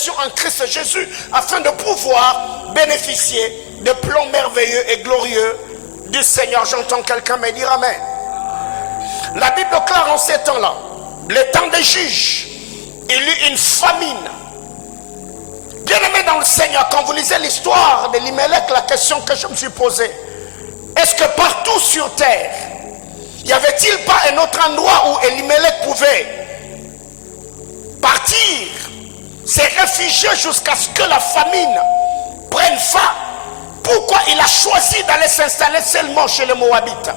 résurrection en Christ Jésus, afin de pouvoir bénéficier des plans merveilleux et glorieux du Seigneur. J'entends quelqu'un me dire Amen. La Bible déclare en ces temps-là, le temps des juges, il y eut une famine. Bien-aimé dans le Seigneur, quand vous lisez l'histoire d'Elimelech, la question que je me suis posée, est-ce que partout sur terre, y avait-il pas un autre endroit où Elimelech pouvait partir, se réfugier jusqu'à ce que la famine prenne fin? Pourquoi il a choisi d'aller s'installer seulement chez les Moabites?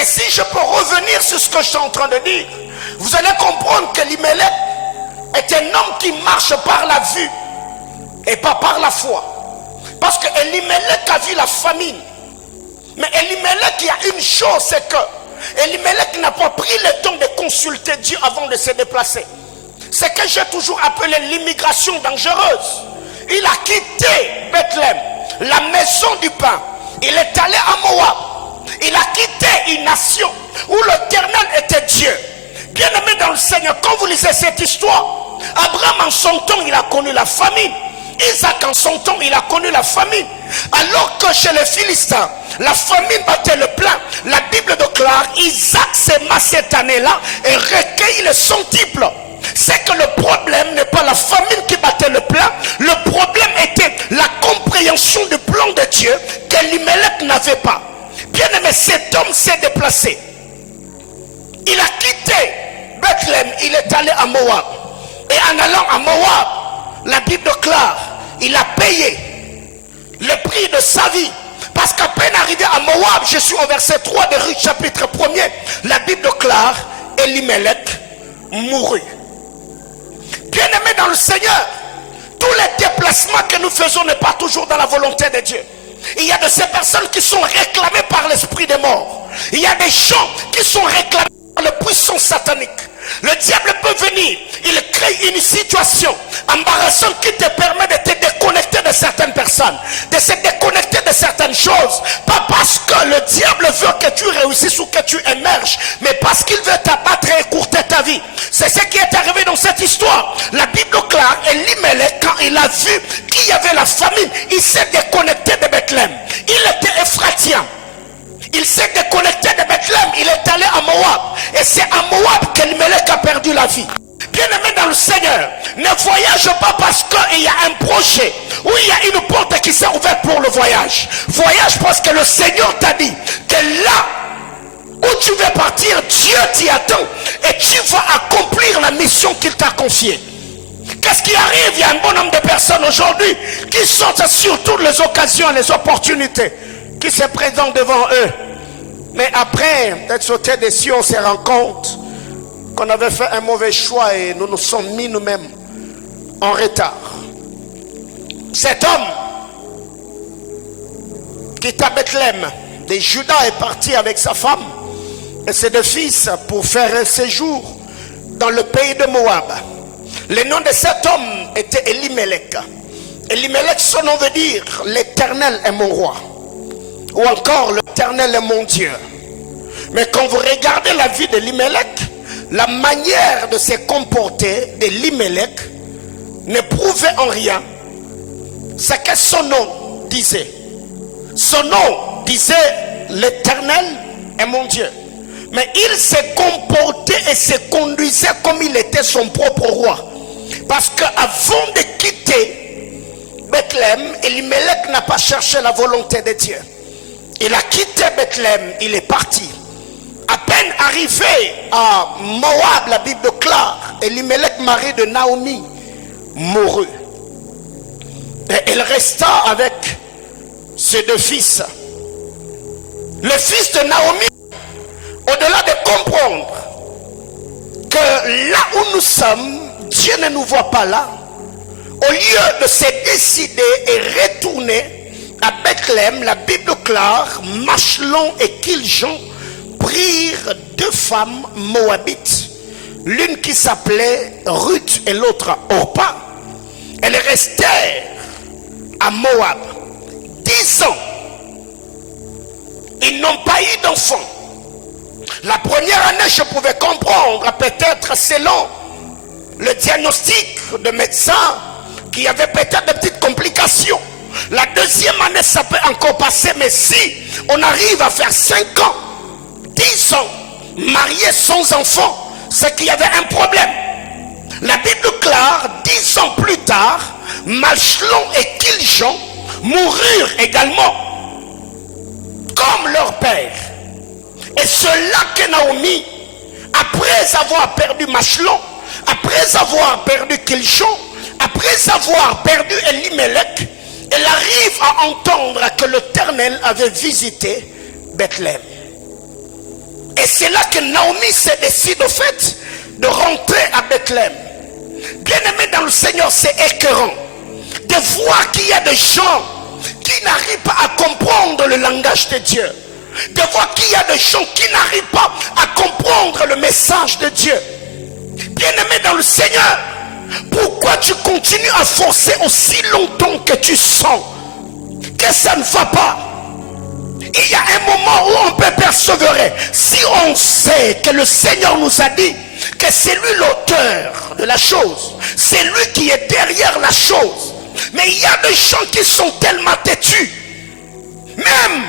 Et si je peux revenir sur ce que je suis en train de dire, vous allez comprendre qu'Elimelech est un homme qui marche par la vue et pas par la foi. Parce que Elimelech a vu la famine. Mais Elimelech, il y a une chose, c'est que Elimelech n'a pas pris le temps de consulter Dieu avant de se déplacer. C'est que j'ai toujours appelé l'immigration dangereuse. Il a quitté Bethléem, la maison du pain. Il est allé à Moab. Il a quitté une nation où l'Éternel était Dieu. Bien-aimé dans le Seigneur, quand vous lisez cette histoire, Abraham en son temps, il a connu la famine. Isaac en son temps, il a connu la famine. Alors que chez les Philistins, la famine battait le plein. La Bible déclare, Isaac s'aima cette année-là et recueillit le centuple. C'est que le problème n'est pas la famine qui battait le plein. Le problème était la compréhension du plan de Dieu qu'Elimelech n'avait pas. Bien aimé, cet homme s'est déplacé. Il a quitté Bethléem, il est allé à Moab. Et en allant à Moab, la Bible déclare, il a payé le prix de sa vie. Parce qu'à peine arrivé à Moab, je suis au verset 3 de Ruth chapitre 1er, la Bible déclare, Elimelech mourut. Bien-aimé dans le Seigneur, tous les déplacements que nous faisons n'est pas toujours dans la volonté de Dieu. Il y a de ces personnes qui sont réclamées par l'esprit des morts. Il y a des gens qui sont réclamés par le puissant satanique. Le diable peut venir, il crée une situation embarrassante qui te permet de te déconnecter de certaines personnes, de se déconnecter de certaines choses. Pas parce que le diable veut que tu réussisses ou que tu émerges, mais parce qu'il veut t'abattre et écourter ta vie. C'est ce qui est arrivé dans cette histoire. La Bible déclare, Elimelech, quand il a vu qu'il y avait la famine, il s'est déconnecté de Bethléem. Il était Ephratien. Il s'est déconnecté de Bethléem, il est allé à Moab. Et c'est à Moab qu'Elimelech a perdu la vie. Bien-aimé dans le Seigneur, ne voyage pas parce qu'il y a un projet ou il y a une porte qui s'est ouverte pour le voyage. Voyage parce que le Seigneur t'a dit que là où tu veux partir, Dieu t'y attend et tu vas accomplir la mission qu'il t'a confiée. Qu'est-ce qui arrive? Il y a un bon nombre de personnes aujourd'hui qui sortent sur toutes les occasions et les opportunités qui se présentent devant eux. Mais après d'être sauté des cieux, on se rend compte qu'on avait fait un mauvais choix et nous nous sommes mis nous-mêmes en retard. Cet homme quitta Bethléem de Juda est parti avec sa femme et ses deux fils pour faire un séjour dans le pays de Moab. Le nom de cet homme était Elimelech. Elimelech, son nom veut dire l'Éternel est mon roi. Ou encore l'Éternel est mon Dieu. Mais quand vous regardez la vie d'Elimelech, la manière de se comporter d'Elimelech ne prouvait en rien ce que son nom disait. Son nom disait l'Éternel est mon Dieu. Mais il se comportait et se conduisait comme il était son propre roi. Parce qu'avant de quitter Bethléem, Elimelech n'a pas cherché la volonté de Dieu. Il a quitté Bethléem, il est parti. À peine arrivé à Moab, la Bible déclare, Elimelech, mari de Naomi, mourut. Et il resta avec ses deux fils. Le fils de Naomi, au-delà de comprendre que là où nous sommes, Dieu ne nous voit pas là, au lieu de se décider et retourner à Bethléem, la Bible déclare, Machlon et Kiljon prirent deux femmes moabites, l'une qui s'appelait Ruth et l'autre Orpa. Elles restèrent à Moab 10 ans. Ils n'ont pas eu d'enfants. La première année, je pouvais comprendre, peut-être selon le diagnostic de médecin qui avait peut-être des petites complications. La deuxième année, ça peut encore passer, mais si on arrive à faire 5 ans, 10 ans, marié sans enfant, c'est qu'il y avait un problème. La Bible déclare, 10 ans plus tard, Machlon et Kiljon moururent également, comme leur père. Et cela que Naomi, après avoir perdu Machlon, après avoir perdu Kiljon, après avoir perdu Elimelech, elle arrive à entendre que l'Éternel avait visité Bethléem. Et c'est là que Naomi se décide au fait de rentrer à Bethléem. Bien aimé dans le Seigneur, c'est écœurant de voir qu'il y a des gens qui n'arrivent pas à comprendre le langage de Dieu. De voir qu'il y a des gens qui n'arrivent pas à comprendre le message de Dieu. Bien aimé dans le Seigneur, pourquoi tu continues à forcer aussi longtemps que tu sens que ça ne va pas? Il y a un moment où on peut persévérer. Si on sait que le Seigneur nous a dit que c'est lui l'auteur de la chose, c'est lui qui est derrière la chose. Mais il y a des gens qui sont tellement têtus, même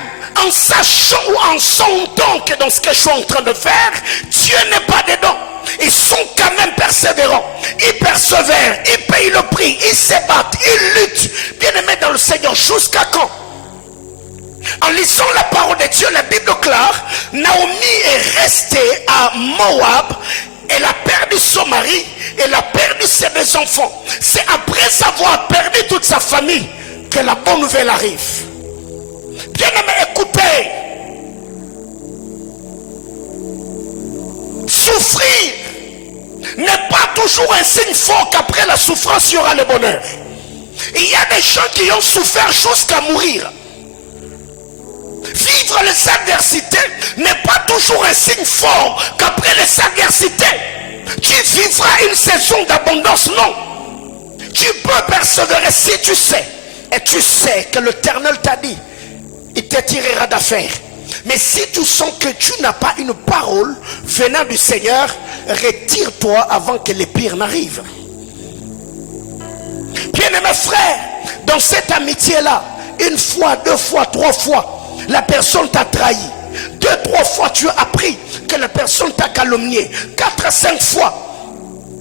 en sachant ou en sentant que dans ce que je suis en train de faire, Dieu n'est pas dedans. Ils sont quand même persévérants. Ils persévèrent, ils payent le prix, ils se battent, ils luttent. Bien aimés dans le Seigneur, jusqu'à quand? En lisant la parole de Dieu, la Bible déclare, Naomi est restée à Moab. Elle a perdu son mari, elle a perdu ses 2 enfants. C'est après avoir perdu toute sa famille que la bonne nouvelle arrive. Bien aimé, écoutez. Souffrir n'est pas toujours un signe fort qu'après la souffrance il y aura le bonheur. Il y a des gens qui ont souffert jusqu'à mourir. Vivre les adversités n'est pas toujours un signe fort qu'après les adversités tu vivras une saison d'abondance. Non, tu peux persévérer si tu sais, et tu sais que l'Éternel t'a dit, il te tirera d'affaire. Mais si tu sens que tu n'as pas une parole venant du Seigneur, retire-toi avant que les pires n'arrivent. Bien-aimés frères, dans cette amitié-là, 1 fois, 2 fois, 3 fois, la personne t'a trahi. 2, 3 fois, tu as appris que la personne t'a calomnié. 4 à 5 fois,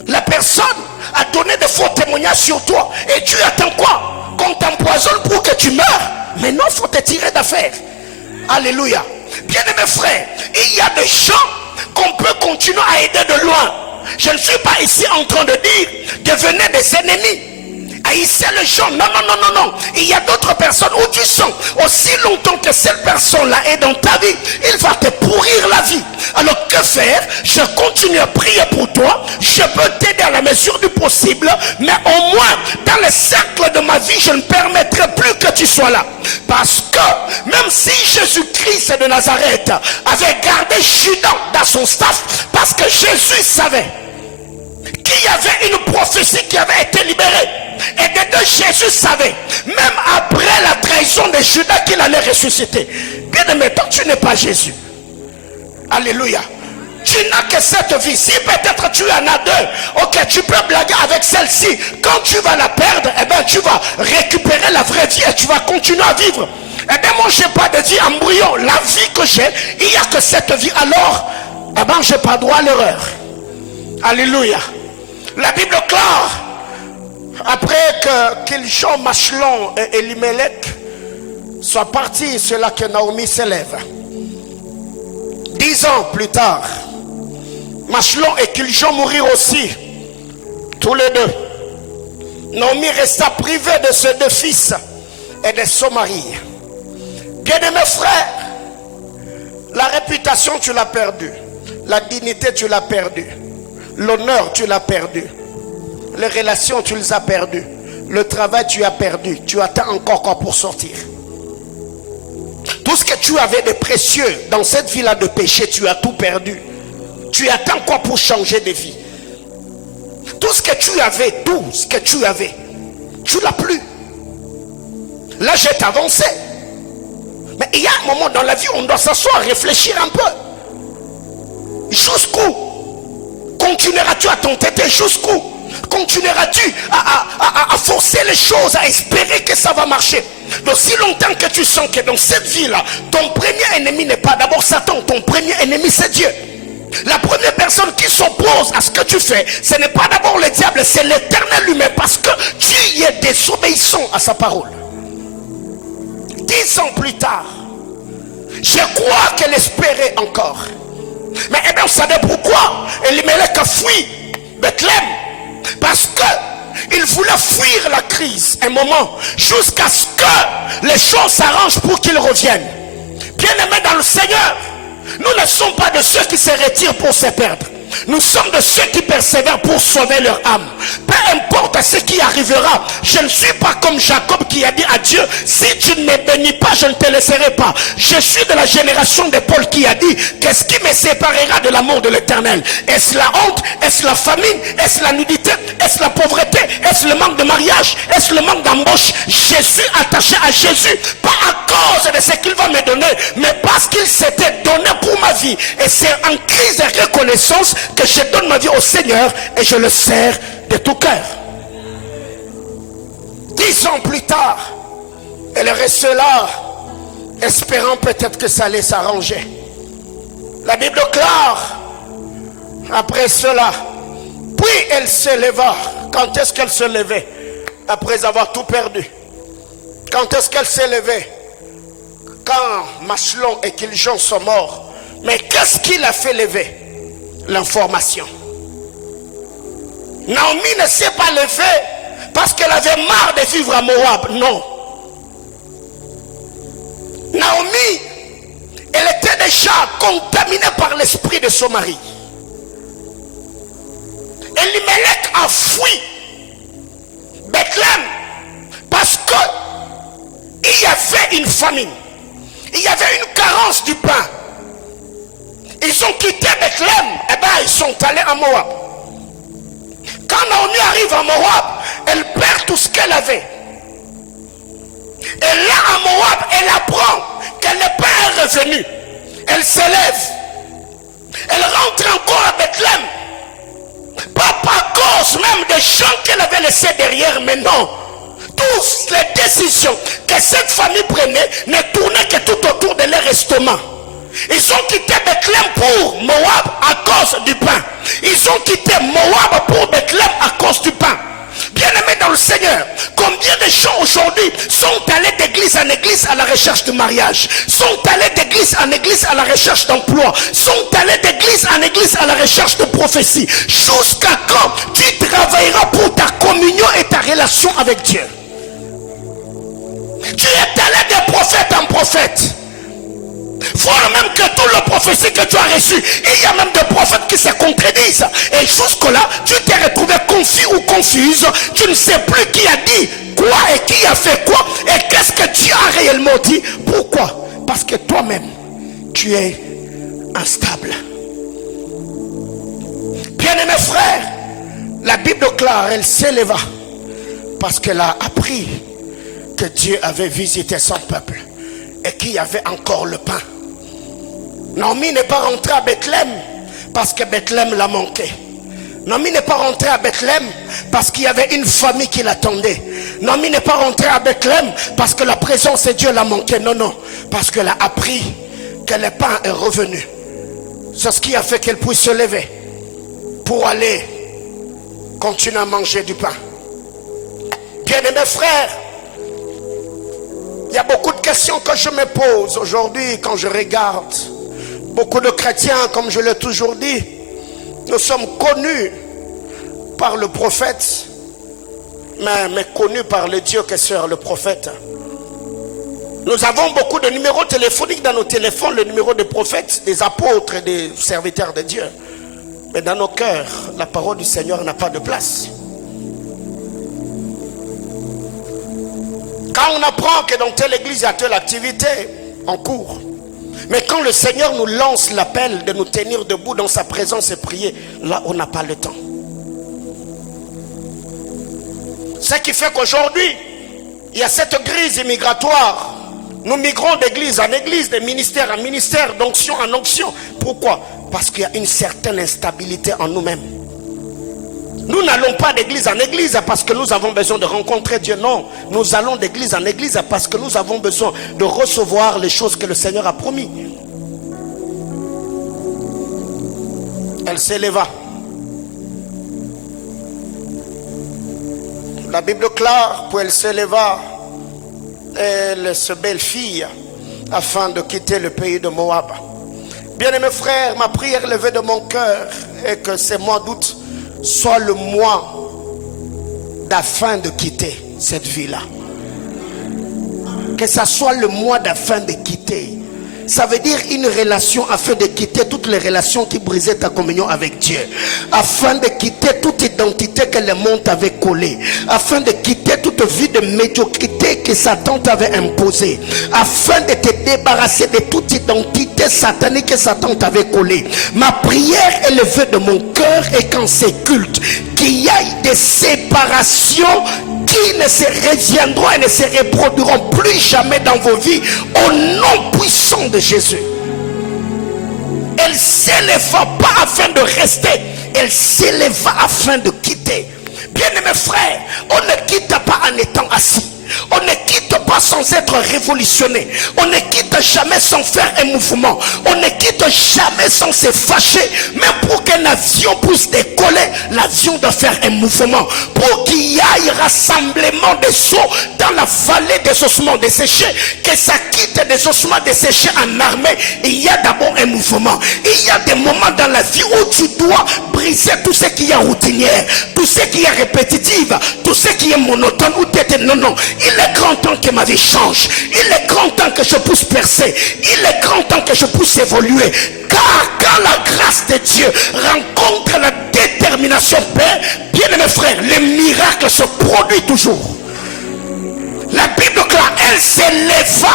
la personne a donné de faux témoignages sur toi. Et Dieu attend quoi? Qu'on t'empoisonne pour que tu meurs? Mais non, il faut te tirer d'affaire. Alléluia. Bien-aimés frères, il y a des gens qu'on peut continuer à aider de loin. Je ne suis pas ici en train de dire devenez des ennemis. Haïssez les gens. Non, non, non, non, non. Il y a d'autres personnes où tu sens aussi longtemps que cette personne-là est dans ta vie, il va te pourrir la vie. Alors que faire? Je continue à prier pour toi. Je peux t'aider à la mesure du possible, mais au moins dans le cercle de ma vie, je ne permettrai plus que tu sois là. Parce que même si Jésus-Christ de Nazareth avait gardé Judas dans son staff, parce que Jésus savait qu'il y avait une prophétie qui avait été libérée. Et de deux, Jésus savait, même après la trahison de Judas, qu'il allait ressusciter. Bien aimé, toi tu n'es pas Jésus. Alléluia. Tu n'as que cette vie. Si peut-être tu en as 2, ok, tu peux blaguer avec celle-ci. Quand tu vas la perdre, eh bien tu vas récupérer la vraie vie et tu vas continuer à vivre. Eh bien moi je n'ai pas de vie embryon. La vie que j'ai, il n'y a que cette vie. Alors, eh bien je n'ai pas droit à l'erreur. Alléluia. La Bible déclare, après que Kiljon, Machlon et Elimelech soient partis, c'est là que Naomi s'élève. 10 ans plus tard, Machlon et Kiljon mourirent aussi, tous les deux. Naomi resta privée de ses 2 fils et de son mari. Bien-aimés frères, la réputation tu l'as perdue, la dignité tu l'as perdue, l'honneur tu l'as perdu, les relations tu les as perdues, le travail tu as perdu, tu attends encore quoi pour sortir. Tout ce que tu avais de précieux dans cette vie-là de péché, tu as tout perdu. Tu attends quoi pour changer de vie? Tout ce que tu avais, tu l'as plus. Là j'ai avancé. Mais il y a un moment dans la vie où on doit s'asseoir, réfléchir un peu. Jusqu'où continueras-tu à t'entêter? Jusqu'où? Continueras-tu à forcer les choses, à espérer que ça va marcher? Donc si longtemps que tu sens que dans cette vie-là, ton premier ennemi n'est pas d'abord Satan, ton premier ennemi c'est Dieu. La première personne qui s'oppose à ce que tu fais, ce n'est pas d'abord le diable, c'est l'Éternel lui-même, parce que tu y es désobéissant à sa parole. 10 ans plus tard, je crois qu'elle espérait encore. Mais eh bien, vous savez pourquoi Elimelech a fui Bethléem? Parce que il voulait fuir la crise un moment, jusqu'à ce que les choses s'arrangent pour qu'il revienne. Bien-aimés dans le Seigneur, nous ne sommes pas de ceux qui se retirent pour se perdre. Nous sommes de ceux qui persévèrent pour sauver leur âme. Peu importe ce qui arrivera, je ne suis pas comme Jacob qui a dit à Dieu, si tu ne me bénis pas, je ne te laisserai pas. Je suis de la génération de Paul qui a dit, qu'est-ce qui me séparera de l'amour de l'Éternel? Est-ce la honte? Est-ce la famine? Est-ce la nudité? Est-ce la pauvreté? Est-ce le manque de mariage? Est-ce le manque d'embauche? Je suis attaché à Jésus, pas à cause de ce qu'il va me donner, mais parce qu'il s'était donné pour ma vie. Et c'est en crise de reconnaissance que je donne ma vie au Seigneur et je le sers de tout cœur. 10 ans plus tard, elle reste là, espérant peut-être que ça allait s'arranger. La Bible déclare, après cela, puis elle se leva. Quand est-ce qu'elle se levait? Après avoir tout perdu. Quand est-ce qu'elle s'est levée? Quand Machlon et Kiljon sont morts. Mais qu'est-ce qui l'a fait lever? L'information. Naomi ne s'est pas levée parce qu'elle avait marre de vivre à Moab. Non. Naomi, elle était déjà contaminée par l'esprit de son mari. Elimelech a fui Bethléem parce que il y avait une famine. Il y avait une carence du pain. Ils ont quitté Bethléem, et bien ils sont allés à Moab. Quand Naomi arrive à Moab, elle perd tout ce qu'elle avait. Et là à Moab, elle apprend qu'elle n'est pas revenue. Elle se lève. Elle rentre encore à Bethléem. Pas par cause même des gens qu'elle avait laissés derrière, mais non. Toutes les décisions que cette famille prenait ne tournaient que tout autour de leur estomac. Ils ont quitté Bethléem pour Moab à cause du pain. Ils ont quitté Moab pour Bethléem à cause du pain. Bien-aimés dans le Seigneur, combien de gens aujourd'hui sont allés d'église en église à la recherche du mariage, sont allés d'église en église à la recherche d'emploi, sont allés d'église en église à la recherche de prophétie. Jusqu'à quand tu travailleras pour ta communion et ta relation avec Dieu? Tu es allé de prophète en prophète. Voilà même que toutes les prophéties que tu as reçues, il y a même des prophètes qui se contredisent. Et jusque-là, tu t'es retrouvé confus ou confuse. Tu ne sais plus qui a dit quoi et qui a fait quoi. Et qu'est-ce que Dieu a réellement dit. Pourquoi? Parce que toi-même, tu es instable. Bien-aimés frères, la Bible déclare, elle s'éleva parce qu'elle a appris que Dieu avait visité son peuple et qu'il y avait encore le pain. Naomi n'est pas rentrée à Bethléem parce que Bethléem l'a manqué. Naomi n'est pas rentrée à Bethléem parce qu'il y avait une famille qui l'attendait. Naomi n'est pas rentrée à Bethléem parce que la présence de Dieu l'a manqué. Non, non. Parce qu'elle a appris que le pain est revenu. C'est ce qui a fait qu'elle puisse se lever pour aller continuer à manger du pain. Bien-aimés frères, il y a beaucoup de questions que je me pose aujourd'hui quand je regarde. Beaucoup de chrétiens, comme je l'ai toujours dit, nous sommes connus par le prophète, mais connus par le Dieu que sert le prophète. Nous avons beaucoup de numéros téléphoniques dans nos téléphones, le numéro des prophètes, des apôtres et des serviteurs de Dieu. Mais dans nos cœurs, la parole du Seigneur n'a pas de place. Quand on apprend que dans telle église il y a telle activité en cours, mais quand le Seigneur nous lance l'appel de nous tenir debout dans sa présence et prier, là on n'a pas le temps. Ce qui fait qu'aujourd'hui il y a cette crise migratoire. Nous migrons d'église en église, de ministère en ministère, d'onction en onction. Pourquoi? Parce qu'il y a une certaine instabilité en nous-mêmes. Nous Nous n'allons pas d'église en église parce que nous avons besoin de rencontrer Dieu. Non, nous allons d'église en église parce que nous avons besoin de recevoir les choses que le Seigneur a promis. Elle s'éleva. La Bible clare, puis elle s'éleva, elle se belle fille, afin de quitter le pays de Moab. Bien-aimés frères, ma prière levée de mon cœur est que ce mois d'août soit le mois d'afin de quitter cette vie-là. Que ça soit le mois d'afin de quitter. Ça veut dire une relation afin de quitter toutes les relations qui brisaient ta communion avec Dieu. Afin de quitter toute identité que le monde t'avait collée. Afin de quitter toute vie de médiocrité que Satan t'avait imposée. Afin de te débarrasser de toute identité satanique que Satan t'avait collée. Ma prière élevée de mon cœur est qu'en ces cultes, qu'il y ait des séparations qui ne se reviendront et ne se reproduiront plus jamais dans vos vies au nom puissant de Jésus. Elle s'éleva pas afin de rester, elle s'éleva afin de quitter. Bien-aimés frères, on ne quitte pas en étant assis. On ne quitte pas sans être révolutionné. On ne quitte jamais sans faire un mouvement. On ne quitte jamais sans se fâcher. Même pour qu'un avion puisse décoller, l'avion doit faire un mouvement. Pour qu'il y ait rassemblement des seaux dans la vallée des ossements desséchés, que ça quitte des ossements desséchés en armée, il y a d'abord un mouvement. Il y a des moments dans la vie où tu dois briser tout ce qui est routinière, tout ce qui est répétitif, tout ce qui est monotone ou tête. Non, non. Il est grand temps que ma vie change. Il est grand temps que je puisse percer. Il est grand temps que je puisse évoluer. Car quand la grâce de Dieu rencontre la détermination, Père, bien mes frères, les miracles se produisent toujours. La Bible claire, elle s'éleva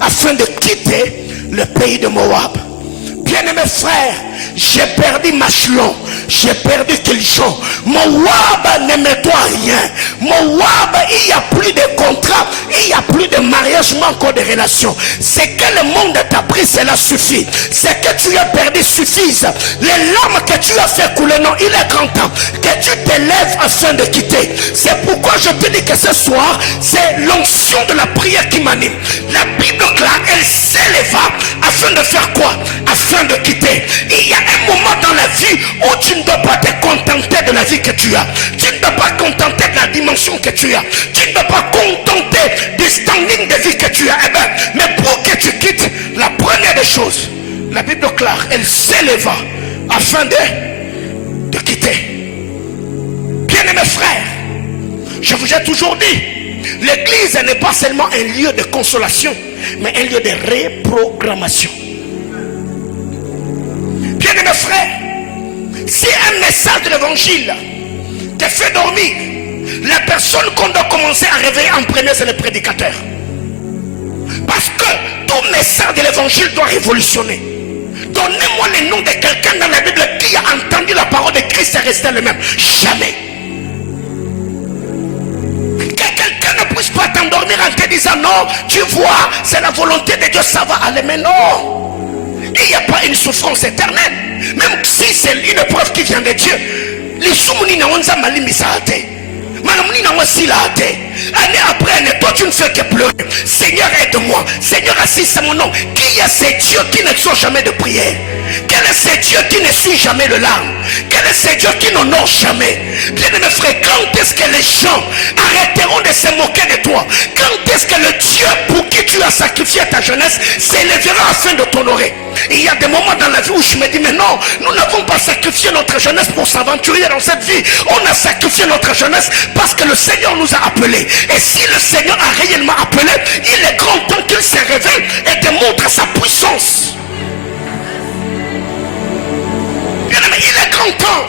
afin de quitter le pays de Moab. Bien-aimés frères, j'ai perdu Machelon, j'ai perdu Kilchon. Moab ne me doit rien. Moab, il n'y a plus de contrat, il n'y a plus de mariage, mais encore de relations. C'est que le monde t'a pris, cela suffit. C'est que tu as perdu suffisent. Les larmes que tu as fait couler, non, il est grand temps que tu t'élèves afin de quitter. C'est pourquoi je te dis que ce soir, c'est l'onction de la prière qui m'anime. La Bible claire, elle s'éleva afin de faire quoi? Afin de quitter. Il y a un moment dans la vie où tu ne dois pas te contenter de la vie que tu as. Tu ne dois pas contenter de la dimension que tu as. Tu ne dois pas contenter du standing de vie que tu as. Eh bien, mais pour que tu quittes, la première des choses, la Bible claire, elle s'éleva afin de quitter. Bien-aimés frères, je vous ai toujours dit, l'église n'est pas seulement un lieu de consolation, mais un lieu de reprogrammation. Bien-aimés frères, si un message de l'évangile te fait dormir, la personne qu'on doit commencer à réveiller en premier, c'est le prédicateur. Parce que tout message de l'évangile doit révolutionner. Donnez-moi le nom de quelqu'un dans la Bible qui a entendu la parole de Christ et resté le même. Jamais. Que quelqu'un ne puisse pas t'endormir en te disant non, tu vois, c'est la volonté de Dieu, ça va aller. Mais non. Il n'y a pas une souffrance éternelle. Même si c'est une preuve qui vient de Dieu. Les soumounis n'ont pas mal mis ça à terre. Année après année, toi tu ne fais que pleurer. Seigneur, aide-moi. Seigneur, assiste à mon nom. Qui est ce Dieu qui ne sort jamais de prière? Quel est ce Dieu qui ne suit jamais le larme? Quel est ce Dieu qui n'honore jamais? Bien-aimés frères, quand est-ce que les gens arrêteront de se moquer de toi? Quand est-ce que le Dieu pour qui tu as sacrifié ta jeunesse s'élèvera afin de t'honorer? Il y a des moments dans la vie où je me dis, mais non, nous n'avons pas sacrifié notre jeunesse pour s'aventurer dans cette vie. On a sacrifié notre jeunesse parce que le Seigneur nous a appelés. Et si le Seigneur a réellement appelé, il est grand temps qu'il se révèle et démontre sa puissance. Bien aimé, il est grand temps.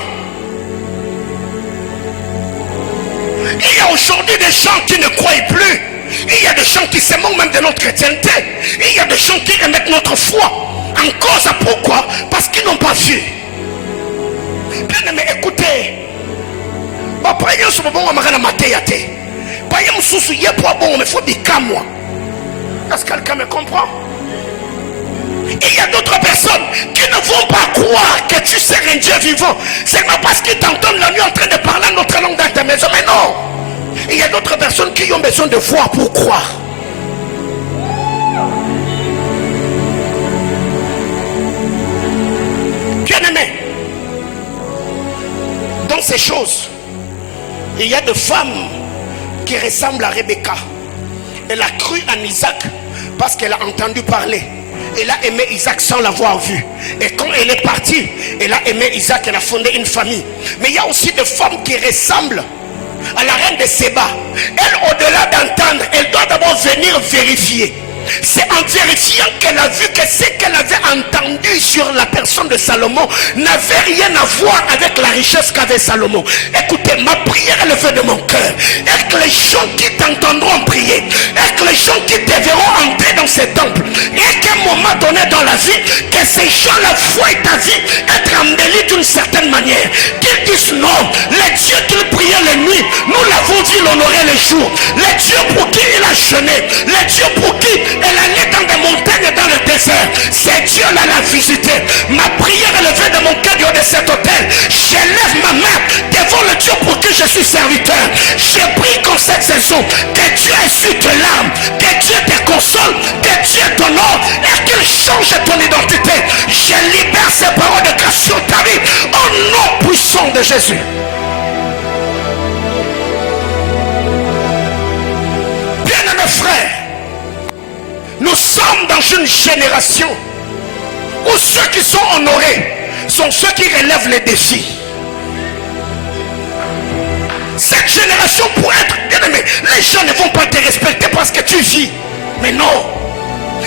Il y a aujourd'hui des gens qui ne croient plus. Il y a des gens qui se moquent même de notre chrétienté. Il y a des gens qui remettent notre foi en cause. Pourquoi? Parce qu'ils n'ont pas vu. Bien aimé, écoutez. Est-ce que quelqu'un me comprend? Il y a d'autres personnes qui ne vont pas croire que tu sers un Dieu vivant. C'est pas parce qu'ils t'entendent la nuit en train de parler notre langue dans ta maison. Mais non. Il y a d'autres personnes qui ont besoin de voir pour croire. Bien-aimé, dans ces choses, il y a des femmes qui ressemblent à Rebecca. Elle a cru en Isaac parce qu'elle a entendu parler. Elle a aimé Isaac sans l'avoir vu. Et quand elle est partie, elle a aimé Isaac, elle a fondé une famille. Mais il y a aussi des femmes qui ressemblent à la reine de Séba. Elle, au-delà d'entendre, elle doit d'abord venir vérifier. C'est en vérifiant qu'elle a vu que ce qu'elle avait entendu sur la personne de Salomon n'avait rien à voir avec la richesse qu'avait Salomon. Écoutez, ma prière est le feu de mon cœur. Et que les gens qui t'entendront prier, et que les gens qui te verront entrer dans ces temples, et qu'à un moment donné dans la vie, que ces gens-là voient ta vie être embellie d'une certaine manière. Qu'ils disent non, les dieux qu'il priait la nuit, nous l'avons vu l'honorer les jours. Les dieux pour qui il a jeûné, les dieux pour qui elle allait dans des montagnes et dans le désert. C'est Dieu là l'a visité. Ma prière est levée de mon cœur du haut de cet hôtel. J'élève ma main devant le Dieu pour qui je suis serviteur. Je prie qu'en cette saison, que Dieu essuie tes larmes, que Dieu te console, que Dieu t'honore et qu'il change ton identité. Je libère ces paroles de grâce sur ta vie au nom puissant de Jésus. Bien-aimés frères, nous sommes dans une génération où ceux qui sont honorés sont ceux qui relèvent les défis. Cette génération pour être bien-aimé, les gens ne vont pas te respecter parce que tu vis. Mais non.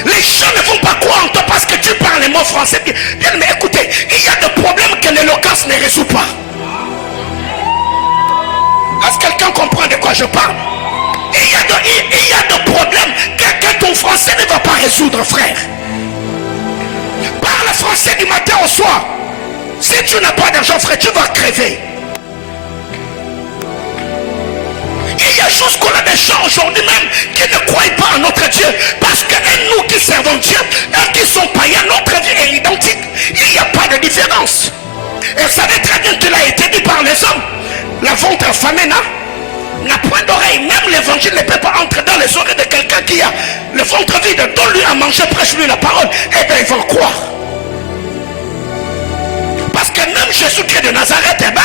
Les gens ne vont pas croire en toi parce que tu parles les mots français. Bien-aimé, écoutez, il y a des problèmes que l'éloquence ne résout pas. Est-ce que quelqu'un comprend de quoi je parle? Il y a des problèmes que ton français ne va pas résoudre, frère. Parle français du matin au soir. Si tu n'as pas d'argent, frère, tu vas crever. Il y a juste qu'on a des gens aujourd'hui même qui ne croient pas en notre Dieu. Parce que nous qui servons Dieu, eux qui sont païens, notre vie est identique. Il n'y a pas de différence. Et vous savez très bien qu'il a été dit par les hommes. La ventre affamée, non? N'a point d'oreille. Même l'évangile ne peut pas entrer dans les oreilles de quelqu'un qui a le ventre vide. Donne-lui à manger, prêche-lui la parole. Eh bien, ils vont croire. Parce que même Jésus-Christ de Nazareth, eh ben,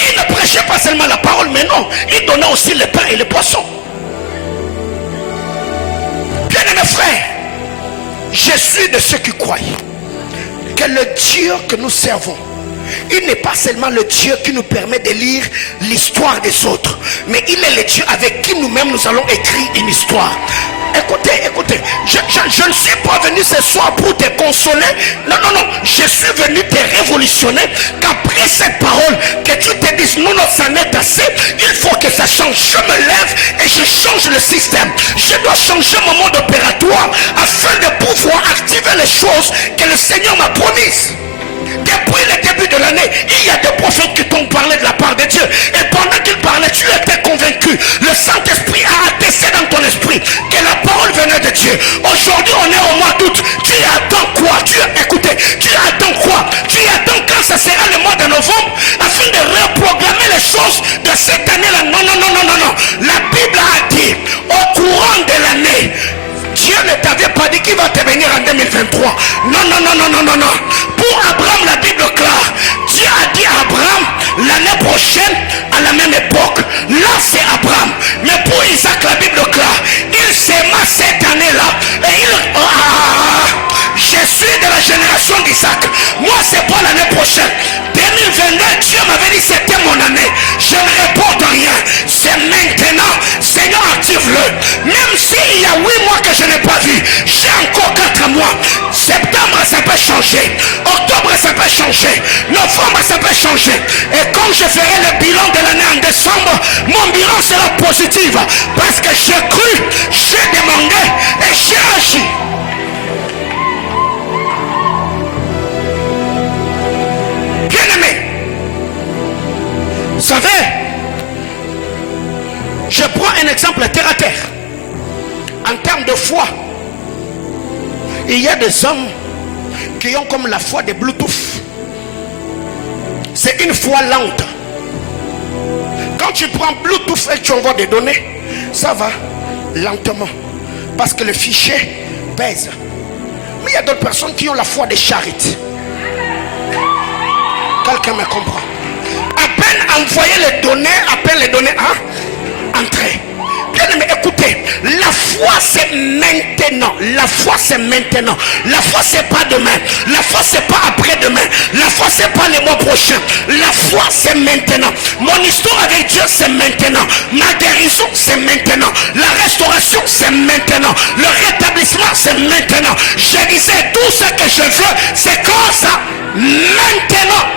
il ne prêchait pas seulement la parole, mais non, il donnait aussi le pain et le poisson. Bien-aimés frères, je suis de ceux qui croient que le Dieu que nous servons, il n'est pas seulement le Dieu qui nous permet de lire l'histoire des autres, mais il est le Dieu avec qui nous-mêmes nous allons écrire une histoire. Écoutez, je ne suis pas venu ce soir pour te consoler. Non, je suis venu te révolutionner. Qu'après cette parole, que tu te dises non, ça n'est assez. Il faut que ça change. Je me lève et je change le système. Je dois changer mon mode opératoire afin de pouvoir activer les choses que le Seigneur m'a promises. Depuis le début de l'année, il y a des prophètes qui t'ont parlé de la part de Dieu. Et pendant qu'ils parlaient, tu étais convaincu. Le Saint-Esprit a attesté dans ton esprit que la parole venait de Dieu. Aujourd'hui, on est au mois d'août. Tu attends quoi? Tu attends quoi? Tu attends quand ça sera le mois de novembre afin de reprogrammer les choses de cette année-là? Non. La Bible a dit, au courant de l'année, Dieu ne t'avait pas dit qu'il va te venir en 2023. Non. Pour Abraham, la Bible claire. Dieu a dit à Abraham, l'année prochaine, à la même époque. Là, c'est Abraham. Mais pour Isaac, la Bible claire. Il s'aima cette année-là. Et je suis de la génération d'Isaac. Moi, c'est pas l'année prochaine. 2022, Dieu m'avait dit c'était mon année. Je ne réponds rien. C'est maintenant. Seigneur, active-le. Même s'il y a 8 mois que je n'ai pas vu, j'ai encore 4 mois. Septembre, ça peut changer. Octobre, ça peut changer. Novembre, ça peut changer. Et quand je ferai le bilan de l'année en décembre, mon bilan sera positif. Parce que j'ai cru, j'ai demandé et j'ai agi. Bien-aimé, vous savez, je prends un exemple terre à terre. En termes de foi, Il y a des hommes qui ont comme la foi des Bluetooth. C'est une foi lente. Quand tu prends Bluetooth et tu envoies des données, ça va lentement. Parce que le fichier pèse. Mais il y a d'autres personnes qui ont la foi des charrettes. Quelqu'un me comprend? À peine envoyer les données, entrer. Bien aimé, écoutez, la foi c'est maintenant. La foi c'est maintenant. La foi c'est pas demain. La foi c'est pas après-demain. La foi c'est pas les mois prochains. La foi c'est maintenant. Mon histoire avec Dieu c'est maintenant. Ma guérison c'est maintenant. La restauration c'est maintenant. Le rétablissement c'est maintenant. Je disais tout ce que je veux, c'est comme ça. Maintenant.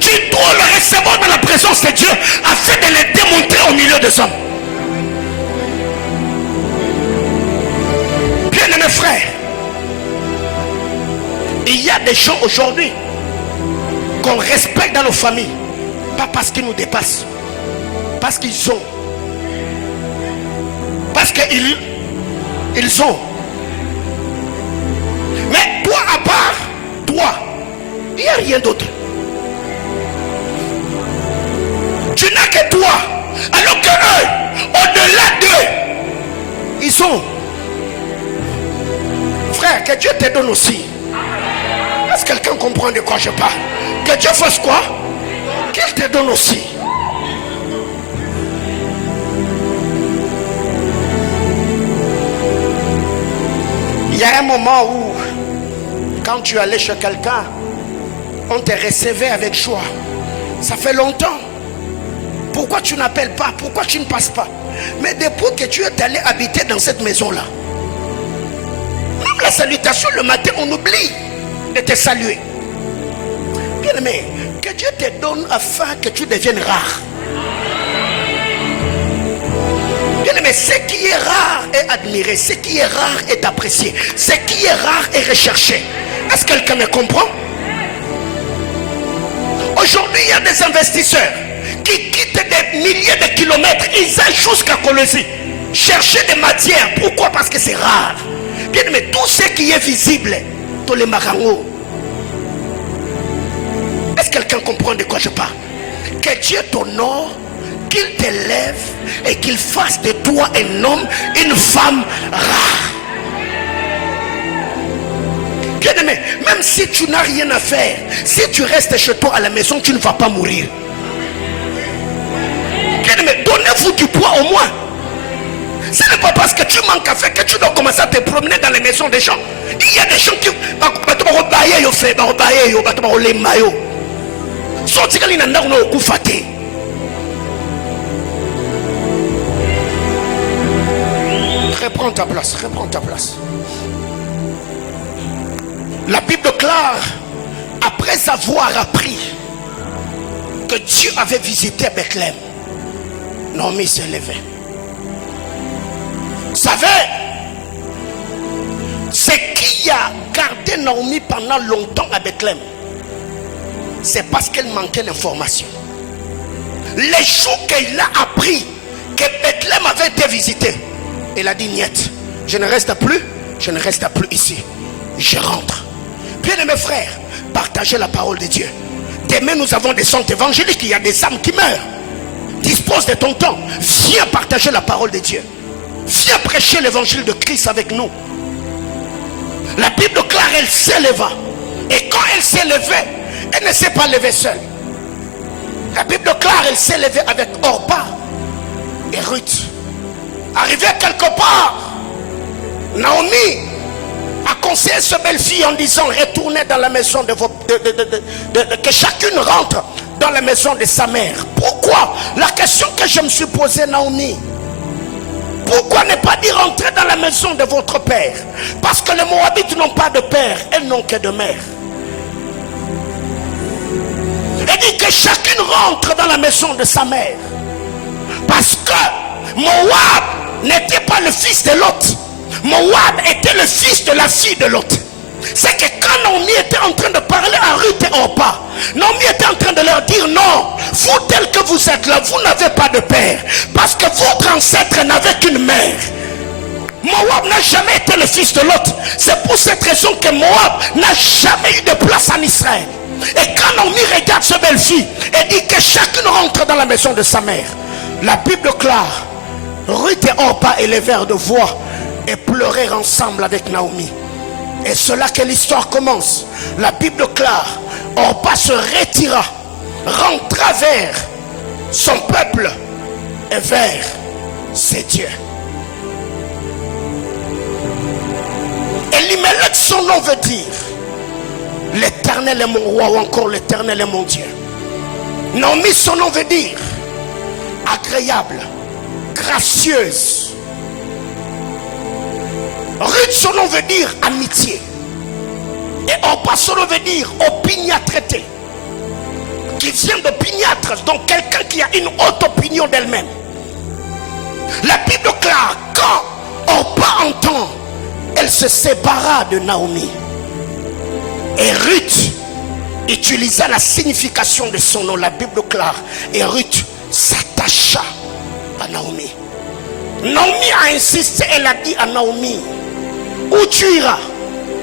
Tu dois le recevoir dans la présence de Dieu afin de les démontrer au milieu des hommes. Bien-aimés frères, il y a des gens aujourd'hui qu'on respecte dans nos familles, pas parce qu'ils nous dépassent, parce qu'ils ont. Parce qu'ils ont. Mais toi, à part toi, il n'y a rien d'autre. Tu n'as que toi, alors que eux, au-delà d'eux, ils ont. Frère, que Dieu te donne aussi. Est-ce que quelqu'un comprend de quoi je parle? Que Dieu fasse quoi? Qu'il te donne aussi. Il y a un moment où, quand tu allais chez quelqu'un, on te recevait avec joie. Ça fait longtemps. Pourquoi tu n'appelles pas? Pourquoi tu ne passes pas? Mais depuis que tu es allé habiter dans cette maison-là, même la salutation le matin, on oublie de te saluer. Bien aimé, que Dieu te donne afin que tu deviennes rare. Bien aimé, ce qui est rare est admiré, ce qui est rare est apprécié, ce qui est rare est recherché. Est-ce que quelqu'un me comprend? Aujourd'hui, il y a des investisseurs qui quittent des milliers de kilomètres, ils aillent jusqu'à Colosie chercher des matières. Pourquoi? Parce que c'est rare. Bien aimé, tout ce qui est visible, tous les marangos. Est-ce que quelqu'un comprend de quoi je parle? Que Dieu t'honore, qu'il t'élève et qu'il fasse de toi un homme, une femme rare. Bien aimé, même si tu n'as rien à faire, si tu restes chez toi à la maison, tu ne vas pas mourir. Bien aimé, donnez-vous du poids au moins. Ce n'est pas parce que tu manques à faire que tu dois commencer à te promener dans les maisons des gens. Il y a des gens qui reprends ta place, reprends ta place. La Bible déclare, après avoir appris que Dieu avait visité Bethléem, Naomi s'est levée. Vous savez, ce qui a gardé Naomi pendant longtemps à Bethléem, c'est parce qu'elle manquait l'information. Les jours qu'il a appris que Bethléem avait été visité, elle a dit niet, je ne reste plus ici, je rentre. Bien aimés frères, partagez la parole de Dieu. Demain nous avons des centres évangéliques, il y a des âmes qui meurent. Dispose de ton temps, viens partager la parole de Dieu. Viens prêcher l'évangile de Christ avec nous. La Bible déclare, elle s'éleva. Et quand elle s'est levée, elle ne s'est pas levée seule. La Bible déclare, elle s'est levée avec Orpa et Ruth. Arrivée quelque part, Naomi a conseillé ce belle fille en disant, retournez dans la maison que chacune rentre dans la maison de sa mère. Pourquoi? La question que je me suis posée, Naomi, pourquoi ne pas dire rentrer dans la maison de votre père? Parce que les Moabites n'ont pas de père, elles n'ont que de mère. Elle dit que chacune rentre dans la maison de sa mère. Parce que Moab n'était pas le fils de Lot. Moab était le fils de la fille de Lot. c'est que quand Naomi était en train de parler à Ruth et Orpa, Naomi était en train de leur dire non, vous tel que vous êtes là, vous n'avez pas de père, parce que votre ancêtre n'avait qu'une mère. Moab n'a jamais été le fils de l'autre. C'est pour cette raison que Moab n'a jamais eu de place en Israël. Et quand Naomi regarde ce belle fille et dit que chacune rentre dans la maison de sa mère, la Bible clare, Ruth et Orpa élevèrent de voix et pleurèrent ensemble avec Naomi. Et c'est là que l'histoire commence. La Bible clare, Orpa se retira, rentra vers son peuple et vers ses dieux. Elimelech, son nom veut dire l'Éternel est mon roi, ou encore l'Éternel est mon Dieu. Naomi, son nom veut dire agréable, gracieuse. Ruth, son nom veut dire amitié. Et Orpa, son nom veut dire opiniâtreté, qui vient d'opiniâtre, donc quelqu'un qui a une haute opinion d'elle-même. La Bible clare, quand Orpa entend, elle se sépara de Naomi. Et Ruth utilisa la signification de son nom, la Bible clare. Et Ruth s'attacha à Naomi. Naomi a insisté, elle a dit à Naomi, où tu iras,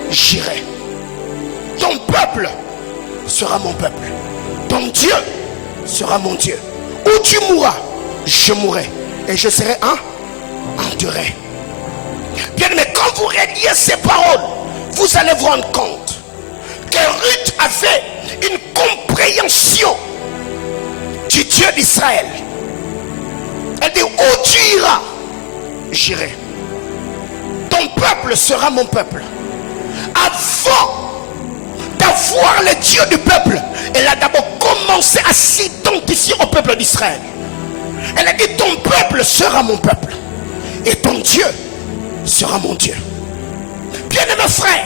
j'irai. Ton peuple sera mon peuple. Ton Dieu sera mon Dieu. Où tu mourras, je mourrai. Et je serai enduré. Bien, mais quand vous reliez ces paroles, vous allez vous rendre compte que Ruth avait une compréhension du Dieu d'Israël. Elle dit, où tu iras, j'irai. Ton peuple sera mon peuple. Avant d'avoir le Dieu du peuple, elle a d'abord commencé à s'identifier au peuple d'Israël. Elle a dit, ton peuple sera mon peuple et ton Dieu sera mon Dieu. Bien-aimé frère,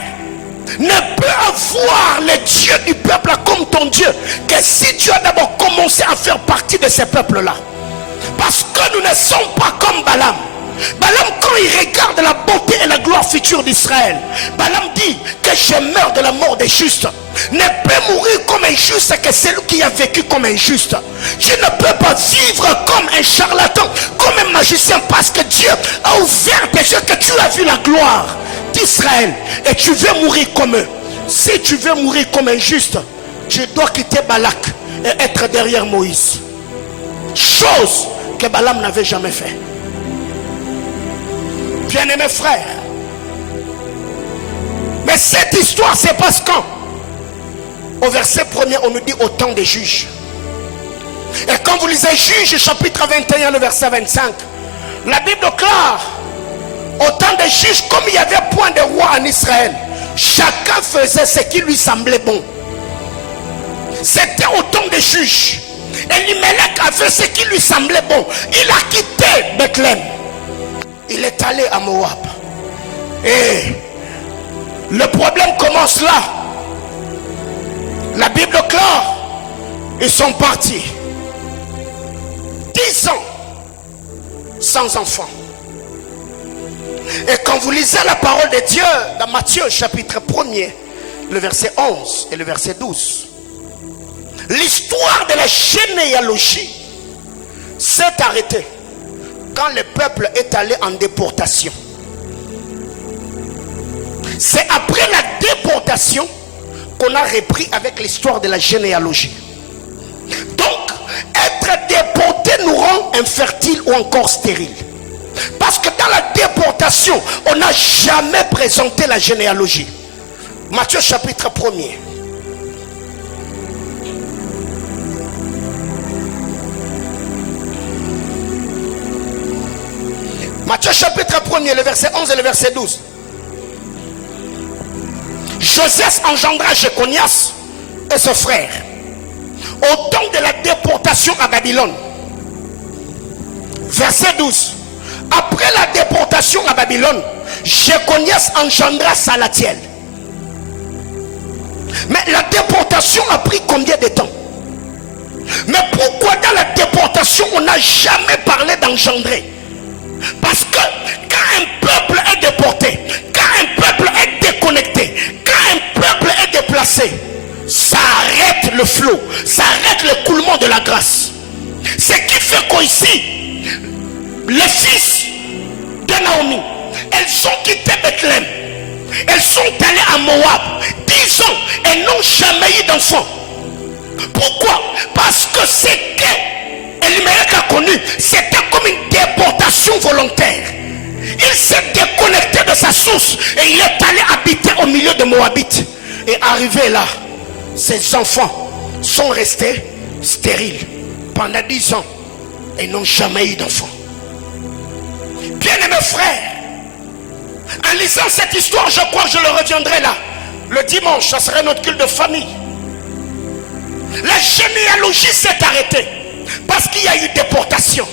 ne peut avoir le Dieu du peuple comme ton Dieu que si tu as d'abord commencé à faire partie de ces peuples-là. Parce que nous ne sommes pas comme Balaam. Balaam, quand il regarde la beauté et la gloire future d'Israël, Balaam dit que je meurs de la mort des justes. Ne peut mourir comme un juste que celui qui a vécu comme un juste. Tu ne peux pas vivre comme un charlatan, comme un magicien, parce que Dieu a ouvert tes yeux, que tu as vu la gloire d'Israël et tu veux mourir comme eux. Si tu veux mourir comme un juste, tu dois quitter Balak et être derrière Moïse. Chose que Balaam n'avait jamais fait. Bien-aimés frères, mais cette histoire se passe quand? Au verset 1er, on nous dit au temps des juges. Et quand vous lisez Juges chapitre 21, le verset 25, la Bible clare, au temps des juges, comme il y avait point de roi en Israël, chacun faisait ce qui lui semblait bon. C'était au temps des juges. Elimelech a fait ce qui lui semblait bon. Il a quitté Bethléem. Il est allé à Moab. Et le problème commence là. La Bible clare, ils sont partis 10 ans sans enfants. Et quand vous lisez la parole de Dieu dans Matthieu chapitre 1er, le verset 11 et le verset 12, l'histoire de la généalogie s'est arrêtée quand le peuple est allé en déportation. C'est après la déportation qu'on a repris avec l'histoire de la généalogie. Donc, être déporté nous rend infertile ou encore stérile. Parce que dans la déportation, on n'a jamais présenté la généalogie. Matthieu chapitre 1er. Matthieu chapitre 1er, le verset 11 et le verset 12. Joseph engendra Jéconias et ses frères au temps de la déportation à Babylone. Verset 12. Après la déportation à Babylone, Jéconias engendra Salatiel. Mais la déportation a pris combien de temps? Mais pourquoi dans la déportation on n'a jamais parlé d'engendrer? Parce que quand un peuple est déporté, quand un peuple est déconnecté, quand un passé, ça arrête le flot, ça arrête l'écoulement de la grâce. Ce qui fait qu'ici, les fils de Naomi, elles ont quitté Bethléem, elles sont allées à Moab 10 ans et n'ont jamais eu d'enfant. Pourquoi? Parce que ce qu'Elimelech a connu, c'était comme une déportation volontaire. Il s'est déconnecté de sa source et il est allé habiter au milieu de Moabites. Et arrivé là, ses enfants sont restés stériles pendant 10 ans et n'ont jamais eu d'enfants. Bien-aimés frères, en lisant cette histoire, je crois que je le reviendrai là. Le dimanche, ça serait notre culte de famille. La généalogie s'est arrêtée parce qu'il y a eu déportation.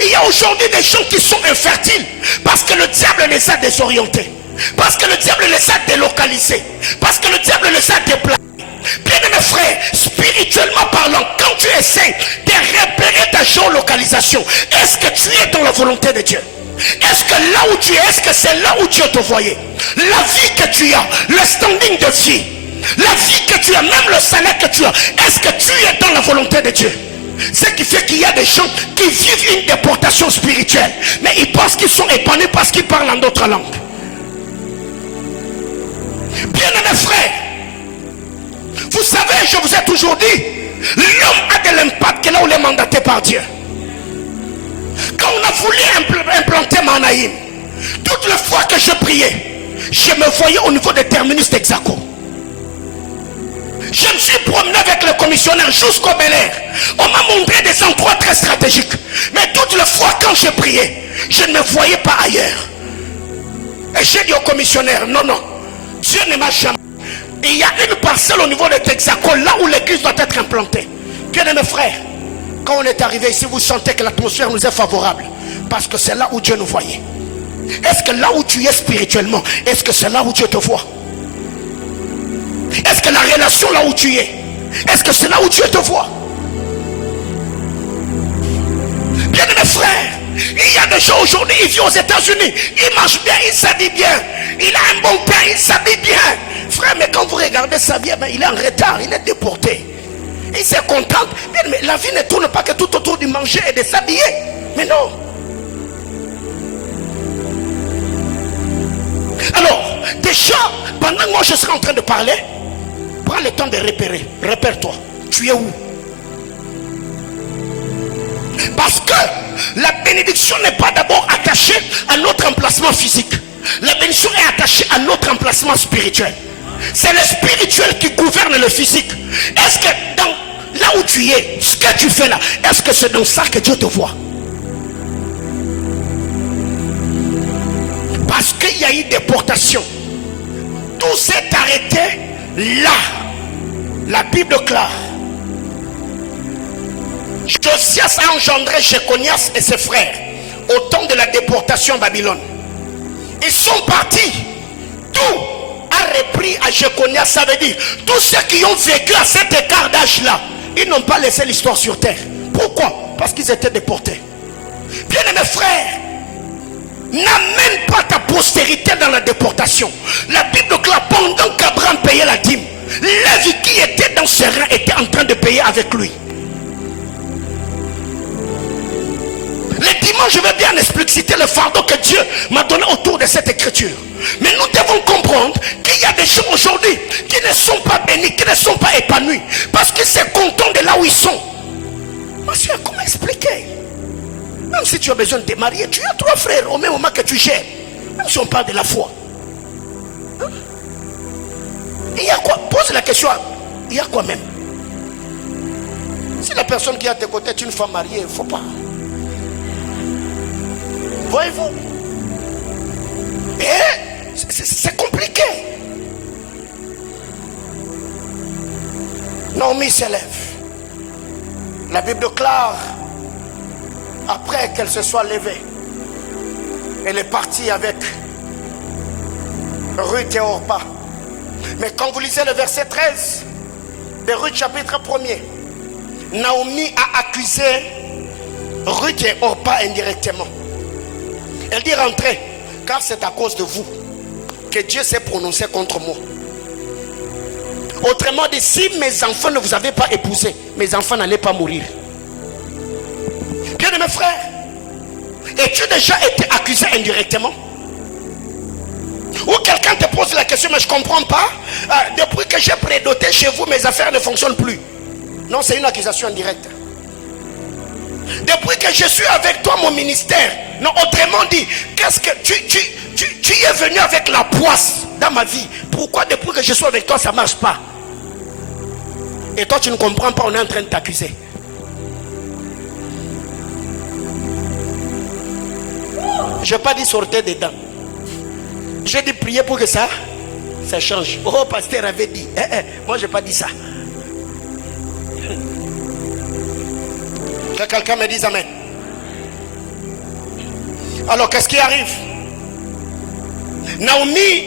Il y a aujourd'hui des gens qui sont infertiles parce que le diable les a désorientés, parce que le diable les a délocalisés, parce que le diable les a déplacés. Bien aimé frère, spirituellement parlant, quand tu essaies de repérer ta géolocalisation, est-ce que tu es dans la volonté de Dieu? Est-ce que là où tu es, est-ce que c'est là où Dieu te voyait? La vie que tu as, le standing de vie, la vie que tu as, même le salaire que tu as, est-ce que tu es dans la volonté de Dieu? Ce qui fait qu'il y a des gens qui vivent une déportation spirituelle, mais ils pensent qu'ils sont épanouis parce qu'ils parlent en d'autres langues. Bien aimés frères, vous savez, je vous ai toujours dit, l'homme a de l'impact que là où il est mandaté par Dieu. Quand on a voulu implanter Manaïm, toutes les fois que je priais, je me voyais au niveau des terminus d'Exaco. Je me suis promené avec le commissionnaire jusqu'au Bel Air. On m'a montré des endroits très stratégiques. Mais toutes les fois quand je priais, je ne me voyais pas ailleurs. Et j'ai dit au commissionnaire, non, non, Dieu ne m'a jamais. Il y a une parcelle au niveau de Texaco, là où l'église doit être implantée. Bien aimés frères, quand on est arrivé ici, vous sentez que l'atmosphère nous est favorable. Parce que c'est là où Dieu nous voyait. Est-ce que là où tu es spirituellement, est-ce que c'est là où Dieu te voit? Est-ce que la relation là où tu es, est-ce que c'est là où Dieu te voit? Bien aimés frères, il y a des gens aujourd'hui, ils vivent aux États-Unis, ils marchent bien, ils s'habillent bien, il a un bon pain, il s'habille bien. Frère, mais quand vous regardez sa vie, il est en retard, il est déporté. Il se contente, mais la vie ne tourne pas que tout autour du manger et de s'habiller. Mais non. Alors, déjà, pendant que moi je serai en train de parler, prends le temps de repérer. Repère-toi. Tu es où? Parce que la bénédiction n'est pas d'abord attachée à notre emplacement physique. La bénédiction est attachée à notre emplacement spirituel. C'est le spirituel qui gouverne le physique. Est-ce que là où tu es, ce que tu fais là, est-ce que c'est dans ça que Dieu te voit? Parce qu'il y a eu déportation. Tout s'est arrêté là. La Bible claire. Josias a engendré Jéconias et ses frères au temps de la déportation à Babylone. Ils sont partis. Tout a repris à Jéconias. Ça veut dire tous ceux qui ont vécu à cet écart d'âge là, ils n'ont pas laissé l'histoire sur terre. Pourquoi? Parce qu'ils étaient déportés. Bien aimés frères, n'amène pas ta postérité dans la déportation. La Bible claire, pendant qu'Abraham payait la dîme, Lévi qui était dans ses reins était en train de payer avec lui. Le dimanche, je vais bien expliciter le fardeau que Dieu m'a donné autour de cette écriture. Mais nous devons comprendre qu'il y a des gens aujourd'hui qui ne sont pas bénis, qui ne sont pas épanouis, parce qu'ils sont contents de là où ils sont. Monsieur, comment expliquer? Même si tu as besoin de te marier, tu as 3 frères au même moment que tu gères. Même si on parle de la foi. Hein? Il y a quoi? Pose la question. Il y a quoi même? Si la personne qui est à tes côtés est une femme mariée, il ne faut pas. Voyez-vous? Et c'est compliqué. Naomi s'élève. La Bible déclare, après qu'elle se soit levée, elle est partie avec Ruth et Orpa. Mais quand vous lisez le verset 13 de Ruth chapitre 1er, Naomi a accusé Ruth et Orpa indirectement. Elle dit: rentrez, car c'est à cause de vous que Dieu s'est prononcé contre moi. Autrement dit, si mes enfants ne vous avaient pas épousé, mes enfants n'allaient pas mourir. Bien aimé frère, es-tu déjà été accusé indirectement? Ou quelqu'un te pose la question, mais je ne comprends pas. Depuis que j'ai prédoté chez vous, mes affaires ne fonctionnent plus. Non, c'est une accusation indirecte. Depuis que je suis avec toi, mon ministère. Non, autrement dit, qu'est-ce que tu es venu avec la poisse dans ma vie. Pourquoi depuis que je suis avec toi, ça ne marche pas? Et toi, tu ne comprends pas, on est en train de t'accuser. Je n'ai pas dit sortez dedans. J'ai dit prier pour que ça change. Oh, pasteur avait dit. Moi, je n'ai pas dit ça. Que quelqu'un me dise amen. Alors, qu'est-ce qui arrive? Naomi,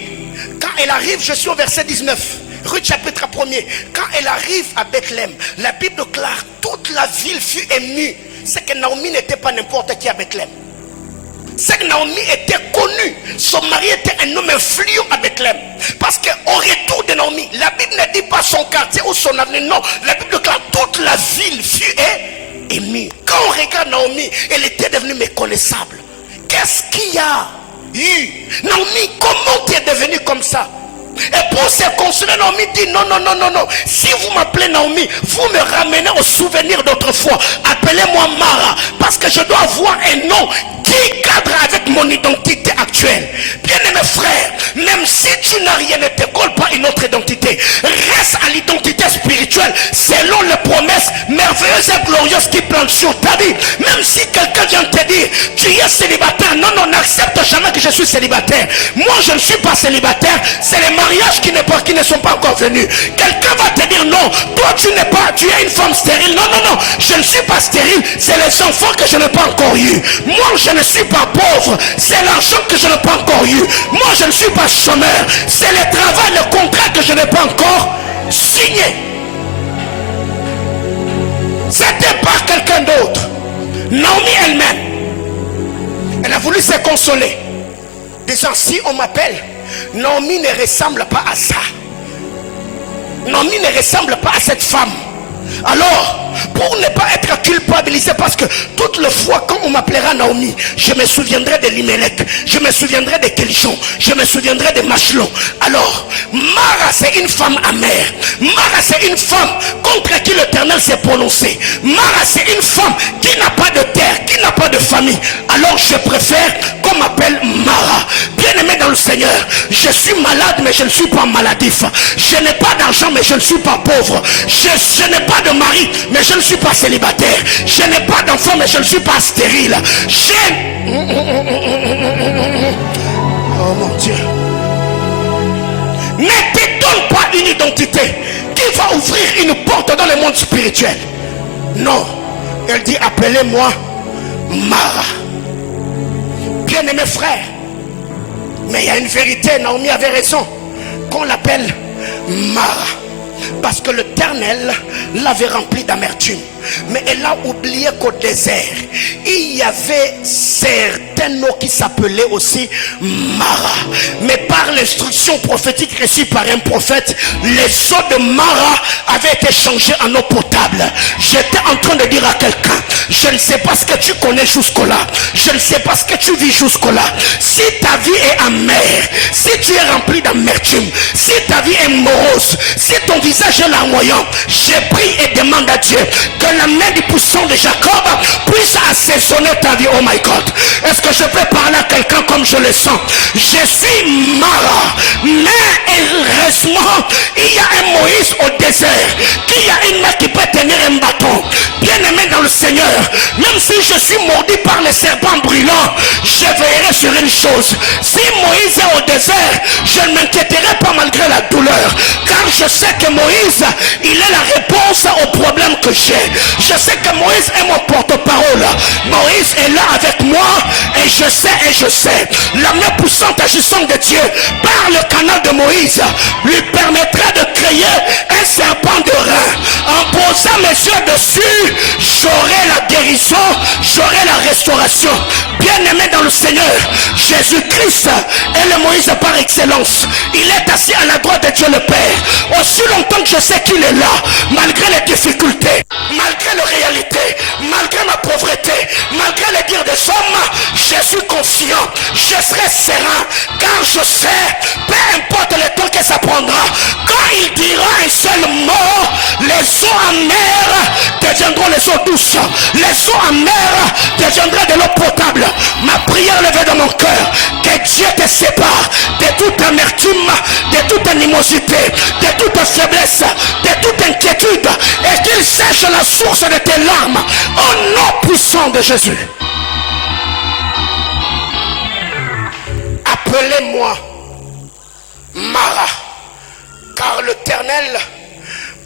quand elle arrive, je suis au verset 19. Ruth chapitre 1er. Quand elle arrive à Bethléem, la Bible déclare toute la ville fut émue. C'est que Naomi n'était pas n'importe qui à Bethléem. C'est que Naomi était connue. Son mari était un homme influent à Bethléem. Parce qu'au retour de Naomi, la Bible ne dit pas son quartier ou son avenue. Non, la Bible déclare toute la ville fut émue. Quand on regarde Naomi, elle était devenue méconnaissable. Qu'est-ce qu'il y a eu? Naomi, comment tu es devenue comme ça? Et pour se consoler, Naomi dit non. Si vous m'appelez Naomi, vous me ramenez au souvenir d'autrefois. Appelez-moi Mara, parce que je dois avoir un nom qui cadre avec mon identité actuelle. Bien-aimé frère, même si tu n'as rien, ne te colle pas une autre identité. Reste à l'identité spirituelle selon les promesses merveilleuses et glorieuses qui plantent sur ta vie. Même si quelqu'un vient te dire tu es célibataire, non, n'accepte jamais que je suis célibataire. Moi je ne suis pas célibataire. C'est les mariages qui ne sont pas encore venus. Quelqu'un va te dire non, toi tu es une femme stérile. Non, je ne suis pas stérile. C'est les enfants que je n'ai pas encore eu. Moi je ne suis pas pauvre, c'est l'argent que je n'ai pas encore eu. Moi je ne suis pas chômeur, c'est le travail, le contrat que je n'ai pas encore signé. C'était pas quelqu'un d'autre. Naomi elle-même, elle a voulu se consoler, disant si on m'appelle, Naomi ne ressemble pas à ça. Naomi ne ressemble pas à cette femme. Alors, pour ne pas être culpabilisé, parce que toutes les fois quand on m'appellera Naomi, je me souviendrai de Limelech, je me souviendrai de Kelchon, je me souviendrai de Machlon. Alors, Mara c'est une femme amère. Mara c'est une femme contre qui l'Éternel s'est prononcé. Mara c'est une femme qui n'a pas de terre, qui n'a pas de famille. Alors je préfère qu'on m'appelle Mara. Bien-aimé dans le Seigneur, je suis malade mais je ne suis pas maladif. Je n'ai pas d'argent mais je ne suis pas pauvre. Je n'ai pas de mari mais je ne suis pas célibataire. Je n'ai pas d'enfant mais je ne suis pas stérile. Oh mon Dieu. Ne te donne pas une identité qui va ouvrir une porte dans le monde spirituel. Non. Elle dit appelez-moi Mara. Bien-aimé frère, mais il y a une vérité, Naomi avait raison, qu'on l'appelle Mara. Parce que l'Éternel l'avait rempli d'amertume. Mais elle a oublié qu'au désert, il y avait certaines eaux qui s'appelaient aussi Mara. Mais par l'instruction prophétique reçue par un prophète, les eaux de Mara avaient été changées en eau potable. J'étais en train de dire à quelqu'un, je ne sais pas ce que tu connais jusque-là. Je ne sais pas ce que tu vis jusque-là. Si ta vie est amère, si tu es rempli d'amertume, si ta vie est morose, si ton visage est larmoyant, je prie et demande à Dieu que la main du puissant de Jacob puisse assaisonner ta vie. Oh my God, est-ce que je peux parler à quelqu'un comme je le sens? Je suis Mara, mais heureusement il y a un Moïse au désert, qui a une main qui peut tenir un bâton. Bien aimé dans le Seigneur, même si je suis mordu par les serpents brûlants, je veillerai sur une chose. Si Moïse est au désert, je ne m'inquiéterai pas malgré la douleur, car je sais que Moïse, il est la réponse au problème que j'ai. Je sais que Moïse est mon porte-parole. Moïse est là avec moi et je sais la main puissante agissante de Dieu par le canal de Moïse lui permettra de créer un serpent de rein. En posant mes yeux dessus, j'aurai la guérison, j'aurai la restauration. Bien-aimé dans le Seigneur, Jésus-Christ est le Moïse par excellence. Il est assis à la droite de Dieu le Père. Aussi longtemps que je sais qu'il est là, malgré les difficultés, malgré les réalités, malgré ma pauvreté, malgré les dires des hommes, je suis confiant, je serai serein, car je sais, peu importe le temps que ça prendra, quand il dira un seul mot, les eaux amères deviendront les eaux douces, les eaux amères deviendront de l'eau potable. Ma prière levée dans mon cœur, que Dieu te sépare de toute amertume, de toute animosité, de toute faiblesse, de toute inquiétude, et qu'il sèche la source de tes larmes au nom puissant de Jésus. Appelez-moi Mara, car l'Éternel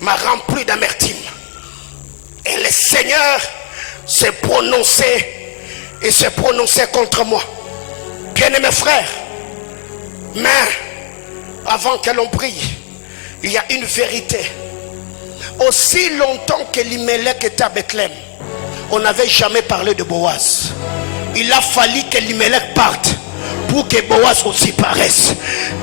m'a rempli d'amertume. Et le Seigneur s'est prononcé contre moi. Bien-aimés frères, mais avant que l'on prie, il y a une vérité. Aussi longtemps que Elimelech était à Bethléem, on n'avait jamais parlé de Boaz. Il a fallu que Elimelech parte pour que Boaz aussi paraisse.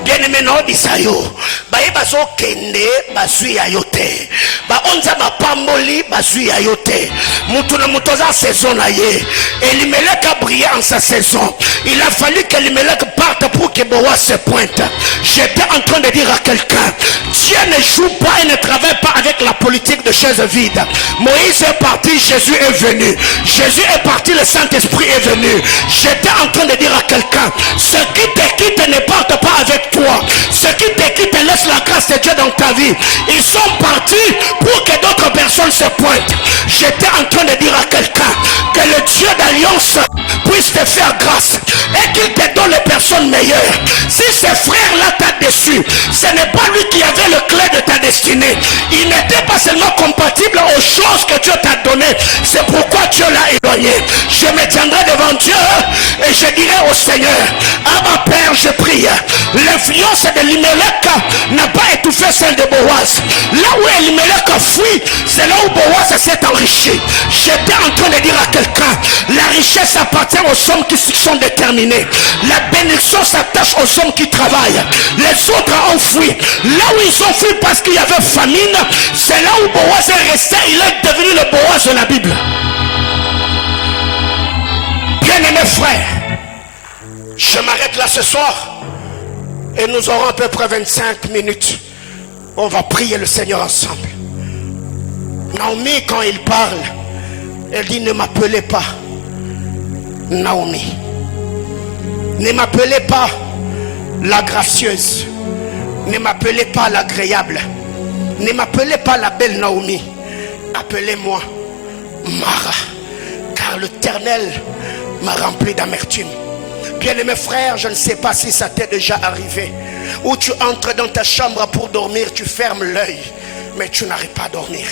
Bien-aimé, non, Bisayo. Bazo kende, bazui ayote. Ba onza ba pamboli, bazui ayote. Mutuna mutoza saison na ye. Elimelech a brillé en sa saison. Il a fallu que Elimelech parte pour que Boaz se pointe. J'étais en train de dire à quelqu'un, Dieu ne joue pas et ne travaille pas avec la politique de chaises vides. Moïse est parti, Jésus est venu. Jésus est parti, le Saint-Esprit est venu. J'étais en train de dire à quelqu'un, ce qui te quitte ne parte pas avec toi. Ce qui te quitte laisse la grâce de Dieu dans ta vie. Ils sont partis pour que d'autres personnes se pointent. J'étais en train de dire à quelqu'un que le Dieu d'alliance puisse te faire grâce et qu'il te donne les personnes meilleures. Si ce frère-là t'a déçu, ce n'est pas lui qui avait le clé de ta destinée. Il n'était pas seulement compatible aux choses que Dieu t'a données. C'est pourquoi Dieu l'a éloigné. Je me tiendrai devant Dieu et je dirai au Seigneur, à ma Père, je prie. L'influence de Elimelech n'a pas étouffé celle de Boaz. Là où Elimelech a fui, c'est là où Boaz s'est enrichi. J'étais en train de dire à quelqu'un, la richesse appartient aux hommes qui sont déterminés. La bénédiction s'attache aux hommes qui travaillent. Les autres ont fui. Là où ils ont fui parce qu'il y avait famine, c'est là où Boaz est resté. Il est devenu le Boaz de la Bible. Bien-aimés frères, je m'arrête là ce soir et nous aurons à peu près 25 minutes. On va prier le Seigneur ensemble. Naomi, quand il parle, elle dit, ne m'appelez pas Naomi. Ne m'appelez pas la gracieuse. Ne m'appelez pas l'agréable. Ne m'appelez pas la belle Naomi. Appelez-moi Mara, car l'Éternel m'a rempli d'amertume. Bien-aimé frère, je ne sais pas si ça t'est déjà arrivé, où tu entres dans ta chambre pour dormir, tu fermes l'œil, mais tu n'arrives pas à dormir.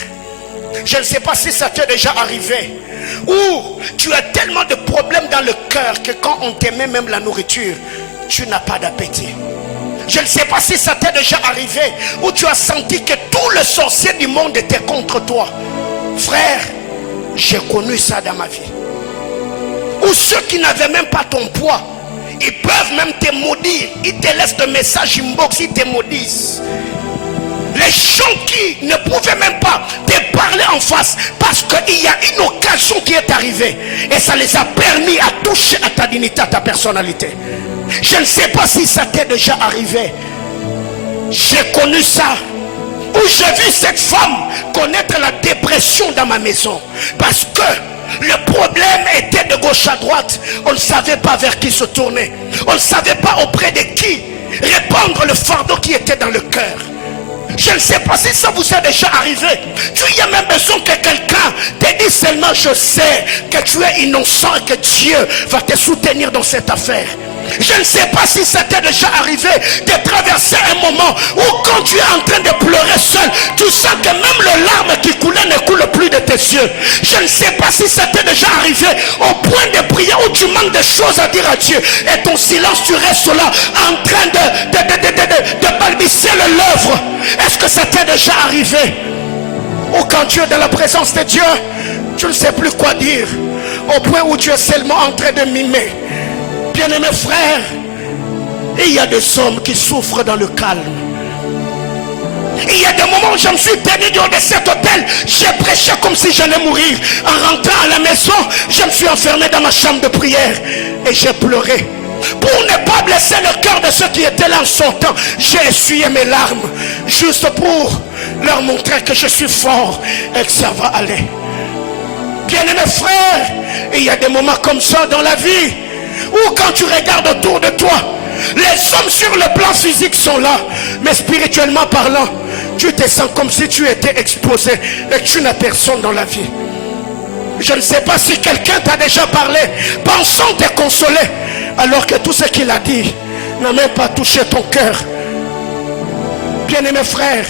Je ne sais pas si ça t'est déjà arrivé, où tu as tellement de problèmes dans le cœur que quand on te met même la nourriture, tu n'as pas d'appétit. Je ne sais pas si ça t'est déjà arrivé, où tu as senti que tous les sorciers du monde étaient contre toi. Frère, j'ai connu ça dans ma vie. Ou ceux qui n'avaient même pas ton poids, ils peuvent même te maudire. Ils te laissent des messages inbox, ils te maudissent. Les gens qui ne pouvaient même pas te parler en face parce qu'il y a une occasion qui est arrivée et ça les a permis à toucher à ta dignité, à ta personnalité. Je ne sais pas si ça t'est déjà arrivé. J'ai connu ça, où j'ai vu cette femme connaître la dépression dans ma maison parce que le problème était de gauche à droite. On ne savait pas vers qui se tourner. On ne savait pas auprès de qui répandre le fardeau qui était dans le cœur. Je ne sais pas si ça vous est déjà arrivé. Tu as même besoin que quelqu'un te dise seulement, je sais que tu es innocent et que Dieu va te soutenir dans cette affaire. Je ne sais pas si ça t'est déjà arrivé de traverser un moment où quand tu es en train de pleurer seul, tu sens que même les larmes qui coulaient ne coulent plus de tes yeux. Je ne sais pas si ça t'est déjà arrivé au point de prier où tu manques de choses à dire à Dieu et ton silence, tu restes là en train de balbutier l'œuvre. Est-ce que ça t'est déjà arrivé? Ou quand tu es dans la présence de Dieu, tu ne sais plus quoi dire, au point où tu es seulement en train de mimer. Bien-aimés frères, il y a des hommes qui souffrent dans le calme. Il y a des moments où je me suis tenu dehors de cet hôtel, j'ai prêché comme si j'allais mourir. En rentrant à la maison, je me suis enfermé dans ma chambre de prière et j'ai pleuré. Pour ne pas blesser le cœur de ceux qui étaient là en sortant, j'ai essuyé mes larmes, juste pour leur montrer que je suis fort et que ça va aller. Bien-aimés frères, il y a des moments comme ça dans la vie, où quand tu regardes autour de toi, les hommes sur le plan physique sont là, mais spirituellement parlant, tu te sens comme si tu étais exposé et que tu n'as personne dans la vie. Je ne sais pas si quelqu'un t'a déjà parlé, pensant te consoler, alors que tout ce qu'il a dit n'a même pas touché ton cœur. Bien-aimés frères,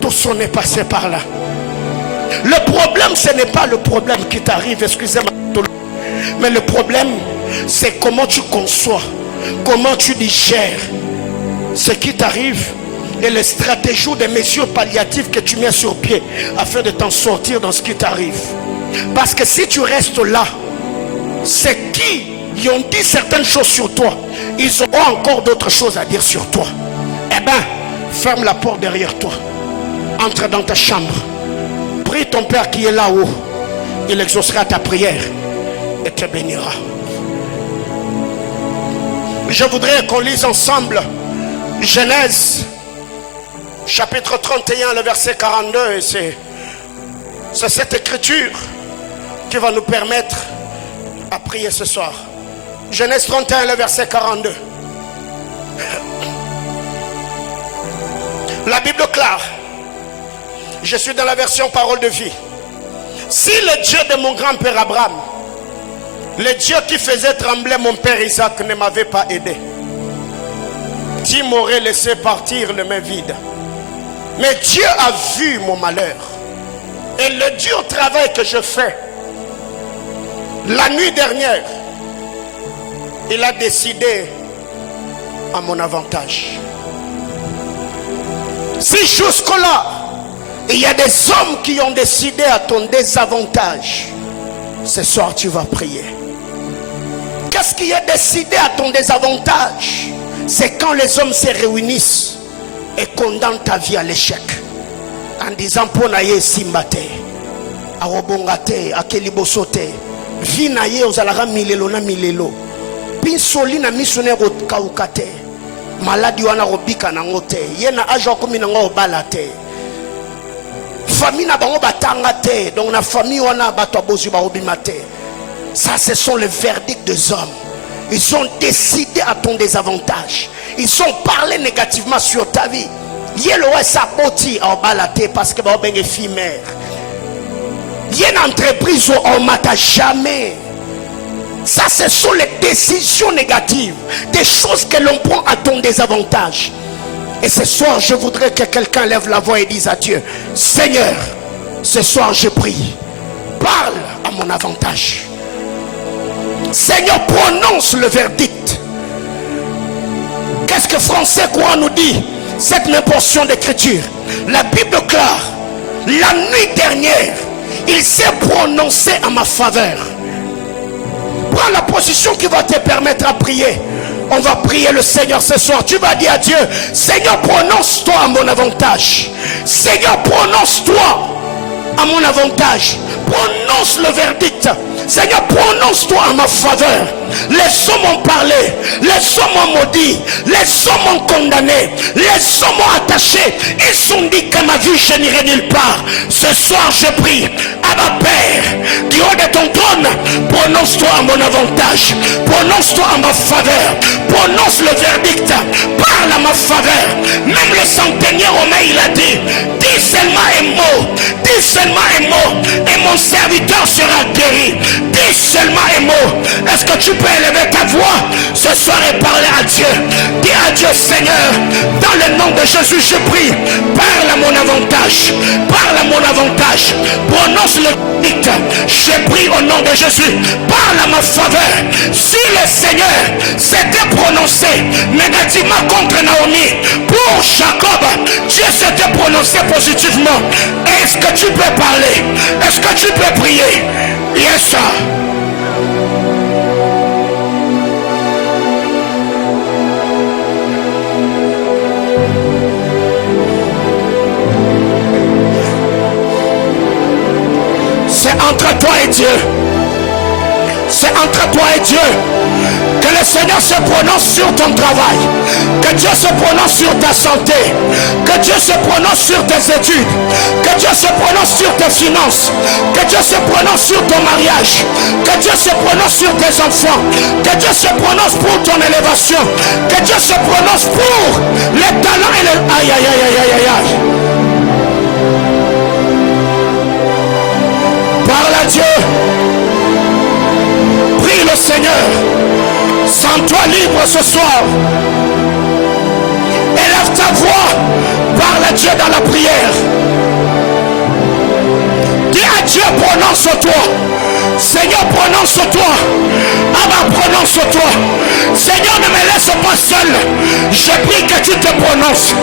tous on est passé par là. Le problème, ce n'est pas le problème qui t'arrive, excusez-moi, mais le problème, c'est comment tu conçois, comment tu digères ce qui t'arrive et les stratégies des mesures palliatives que tu mets sur pied afin de t'en sortir dans ce qui t'arrive. Parce que si tu restes là, c'est qui ont dit certaines choses sur toi, ils auront encore d'autres choses à dire sur toi. Eh bien, ferme la porte derrière toi, entre dans ta chambre, prie ton Père qui est là-haut, il exaucera ta prière et te bénira. Je voudrais qu'on lise ensemble Genèse chapitre 31, le verset 42, et c'est cette écriture qui va nous permettre à prier ce soir. Genèse 31, le verset 42. La Bible clare. Je suis dans la version parole de vie. Si le Dieu de mon grand-père Abraham, le Dieu qui faisait trembler mon père Isaac, ne m'avait pas aidé, Dieu m'aurait laissé partir les mains vides. Mais Dieu a vu mon malheur et le dur travail que je fais. La nuit dernière, il a décidé à mon avantage. Si jusque-là, il y a des hommes qui ont décidé à ton désavantage, ce soir tu vas prier. Qu'est-ce qui est décidé à ton désavantage? C'est quand les hommes se réunissent et condamnent ta vie à l'échec en disant Ponaye Simbate, Arobongate, Akelibosote, Vinaye Ozalara Milelo na Milelo, Pinsoli na missionnaire Kaukate, Maladi wana robika na ngote, Yena ajo komi na ngo balate. Famille na bango batanga te, donc na famille wana bato abozi ba obimate. Ça, ce sont les verdicts des hommes. Ils ont décidé à ton désavantage. Ils ont parlé négativement sur ta vie. Yéloé saboti en balate parce que ba ben éphémère. Yé une entreprise on mata jamais. Ça, ce sont les décisions négatives, des choses que l'on prend à ton désavantage. Et ce soir, je voudrais que quelqu'un lève la voix et dise à Dieu, Seigneur, ce soir je prie, parle à mon avantage. Seigneur, prononce le verdict. Qu'est-ce que Français courant nous dit? Cette même portion d'écriture. La Bible clare, la nuit dernière, il s'est prononcé en ma faveur. Prends la position qui va te permettre à prier. On va prier le Seigneur ce soir. Tu vas dire à Dieu, Seigneur, prononce-toi à mon avantage. Seigneur, prononce-toi à mon avantage. Prononce le verdict. Seigneur, prononce-toi en ma faveur. Les hommes ont parlé, les hommes ont maudit, les hommes ont condamné, les hommes ont attaché. Ils ont dit que ma vie je n'irai nulle part. Ce soir je prie à ma Père, du haut de ton trône, prononce-toi à mon avantage, prononce-toi en ma faveur, prononce le verdict, parle à ma faveur. Même le centenier romain il a dit, dis seulement un mot, dis seulement un mot, et mon serviteur sera guéri. Dis seulement un mot. Est-ce que tu peux élever ta voix ce soir et parler à Dieu? Dis à Dieu, Seigneur, dans le nom de Jésus je prie, parle à mon avantage, parle à mon avantage, prononce le verdict. Je prie au nom de Jésus, parle à ma ma faveur. Si le Seigneur s'était prononcé négativement contre Naomi, pour Jacob, Dieu s'était prononcé positivement. Est-ce que tu peux parler? Est-ce que tu peux prier? Yes, sir. C'est entre toi et Dieu. C'est entre toi et Dieu. Que le Seigneur se prononce sur ton travail. Que Dieu se prononce sur ta santé. Que Dieu se prononce sur tes études. Que Dieu se prononce sur tes finances. Que Dieu se prononce sur ton mariage. Que Dieu se prononce sur tes enfants. Que Dieu se prononce pour ton élévation. Que Dieu se prononce pour les talents et les... Aïe, aïe, aïe, aïe, aïe, aïe. Parle à Dieu. Prie le Seigneur. Sens-toi libre ce soir. Élève ta voix. Parle à Dieu dans la prière. Dis à Dieu, prononce-toi. Seigneur, prononce-toi. Abba, prononce-toi. Seigneur, ne me laisse pas seul. Je prie que tu te prononces.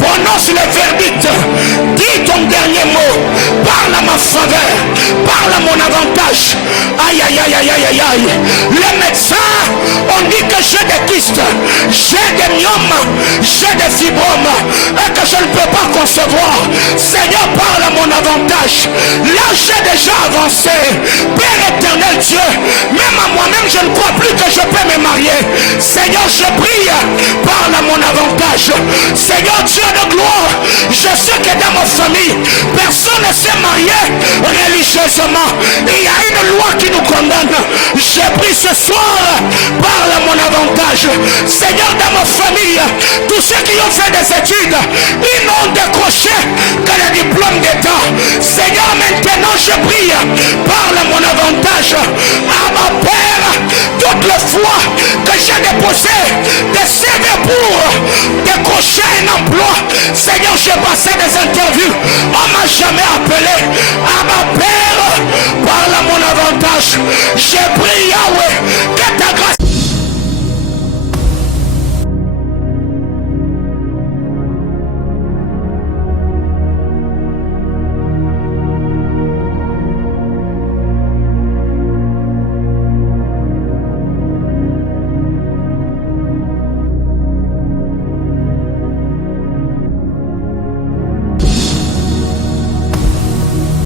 Prononce le verdict. Dis ton dernier mot. Parle à ma faveur. Parle à mon avantage. Aïe, aïe, aïe, aïe, aïe, aïe. Les médecins ont dit que j'ai des kystes, j'ai des myomes, j'ai des fibromes et que je ne peux pas concevoir. Seigneur, parle à mon avantage. Là, j'ai déjà avancé. Père éternel Dieu, même à moi-même, je ne crois plus que je peux me marier. Seigneur, je prie, parle à mon avantage. Seigneur Dieu de gloire, je sais que dans ma famille, personne ne s'est marié religieusement. Il y a une loi qui nous condamne. Je prie ce soir, parle à mon avantage. Seigneur, dans ma famille, tous ceux qui ont fait des études, ils n'ont décroché que le diplôme d'État. Seigneur, maintenant je prie, parle à mon avantage. À ma Père, toutes les fois que j'ai déposé des CV pour décrocher un emploi, Seigneur, j'ai passé des interviews, on m'a jamais appelé. À ma Père, parle à mon avantage. Je prie Yahweh, que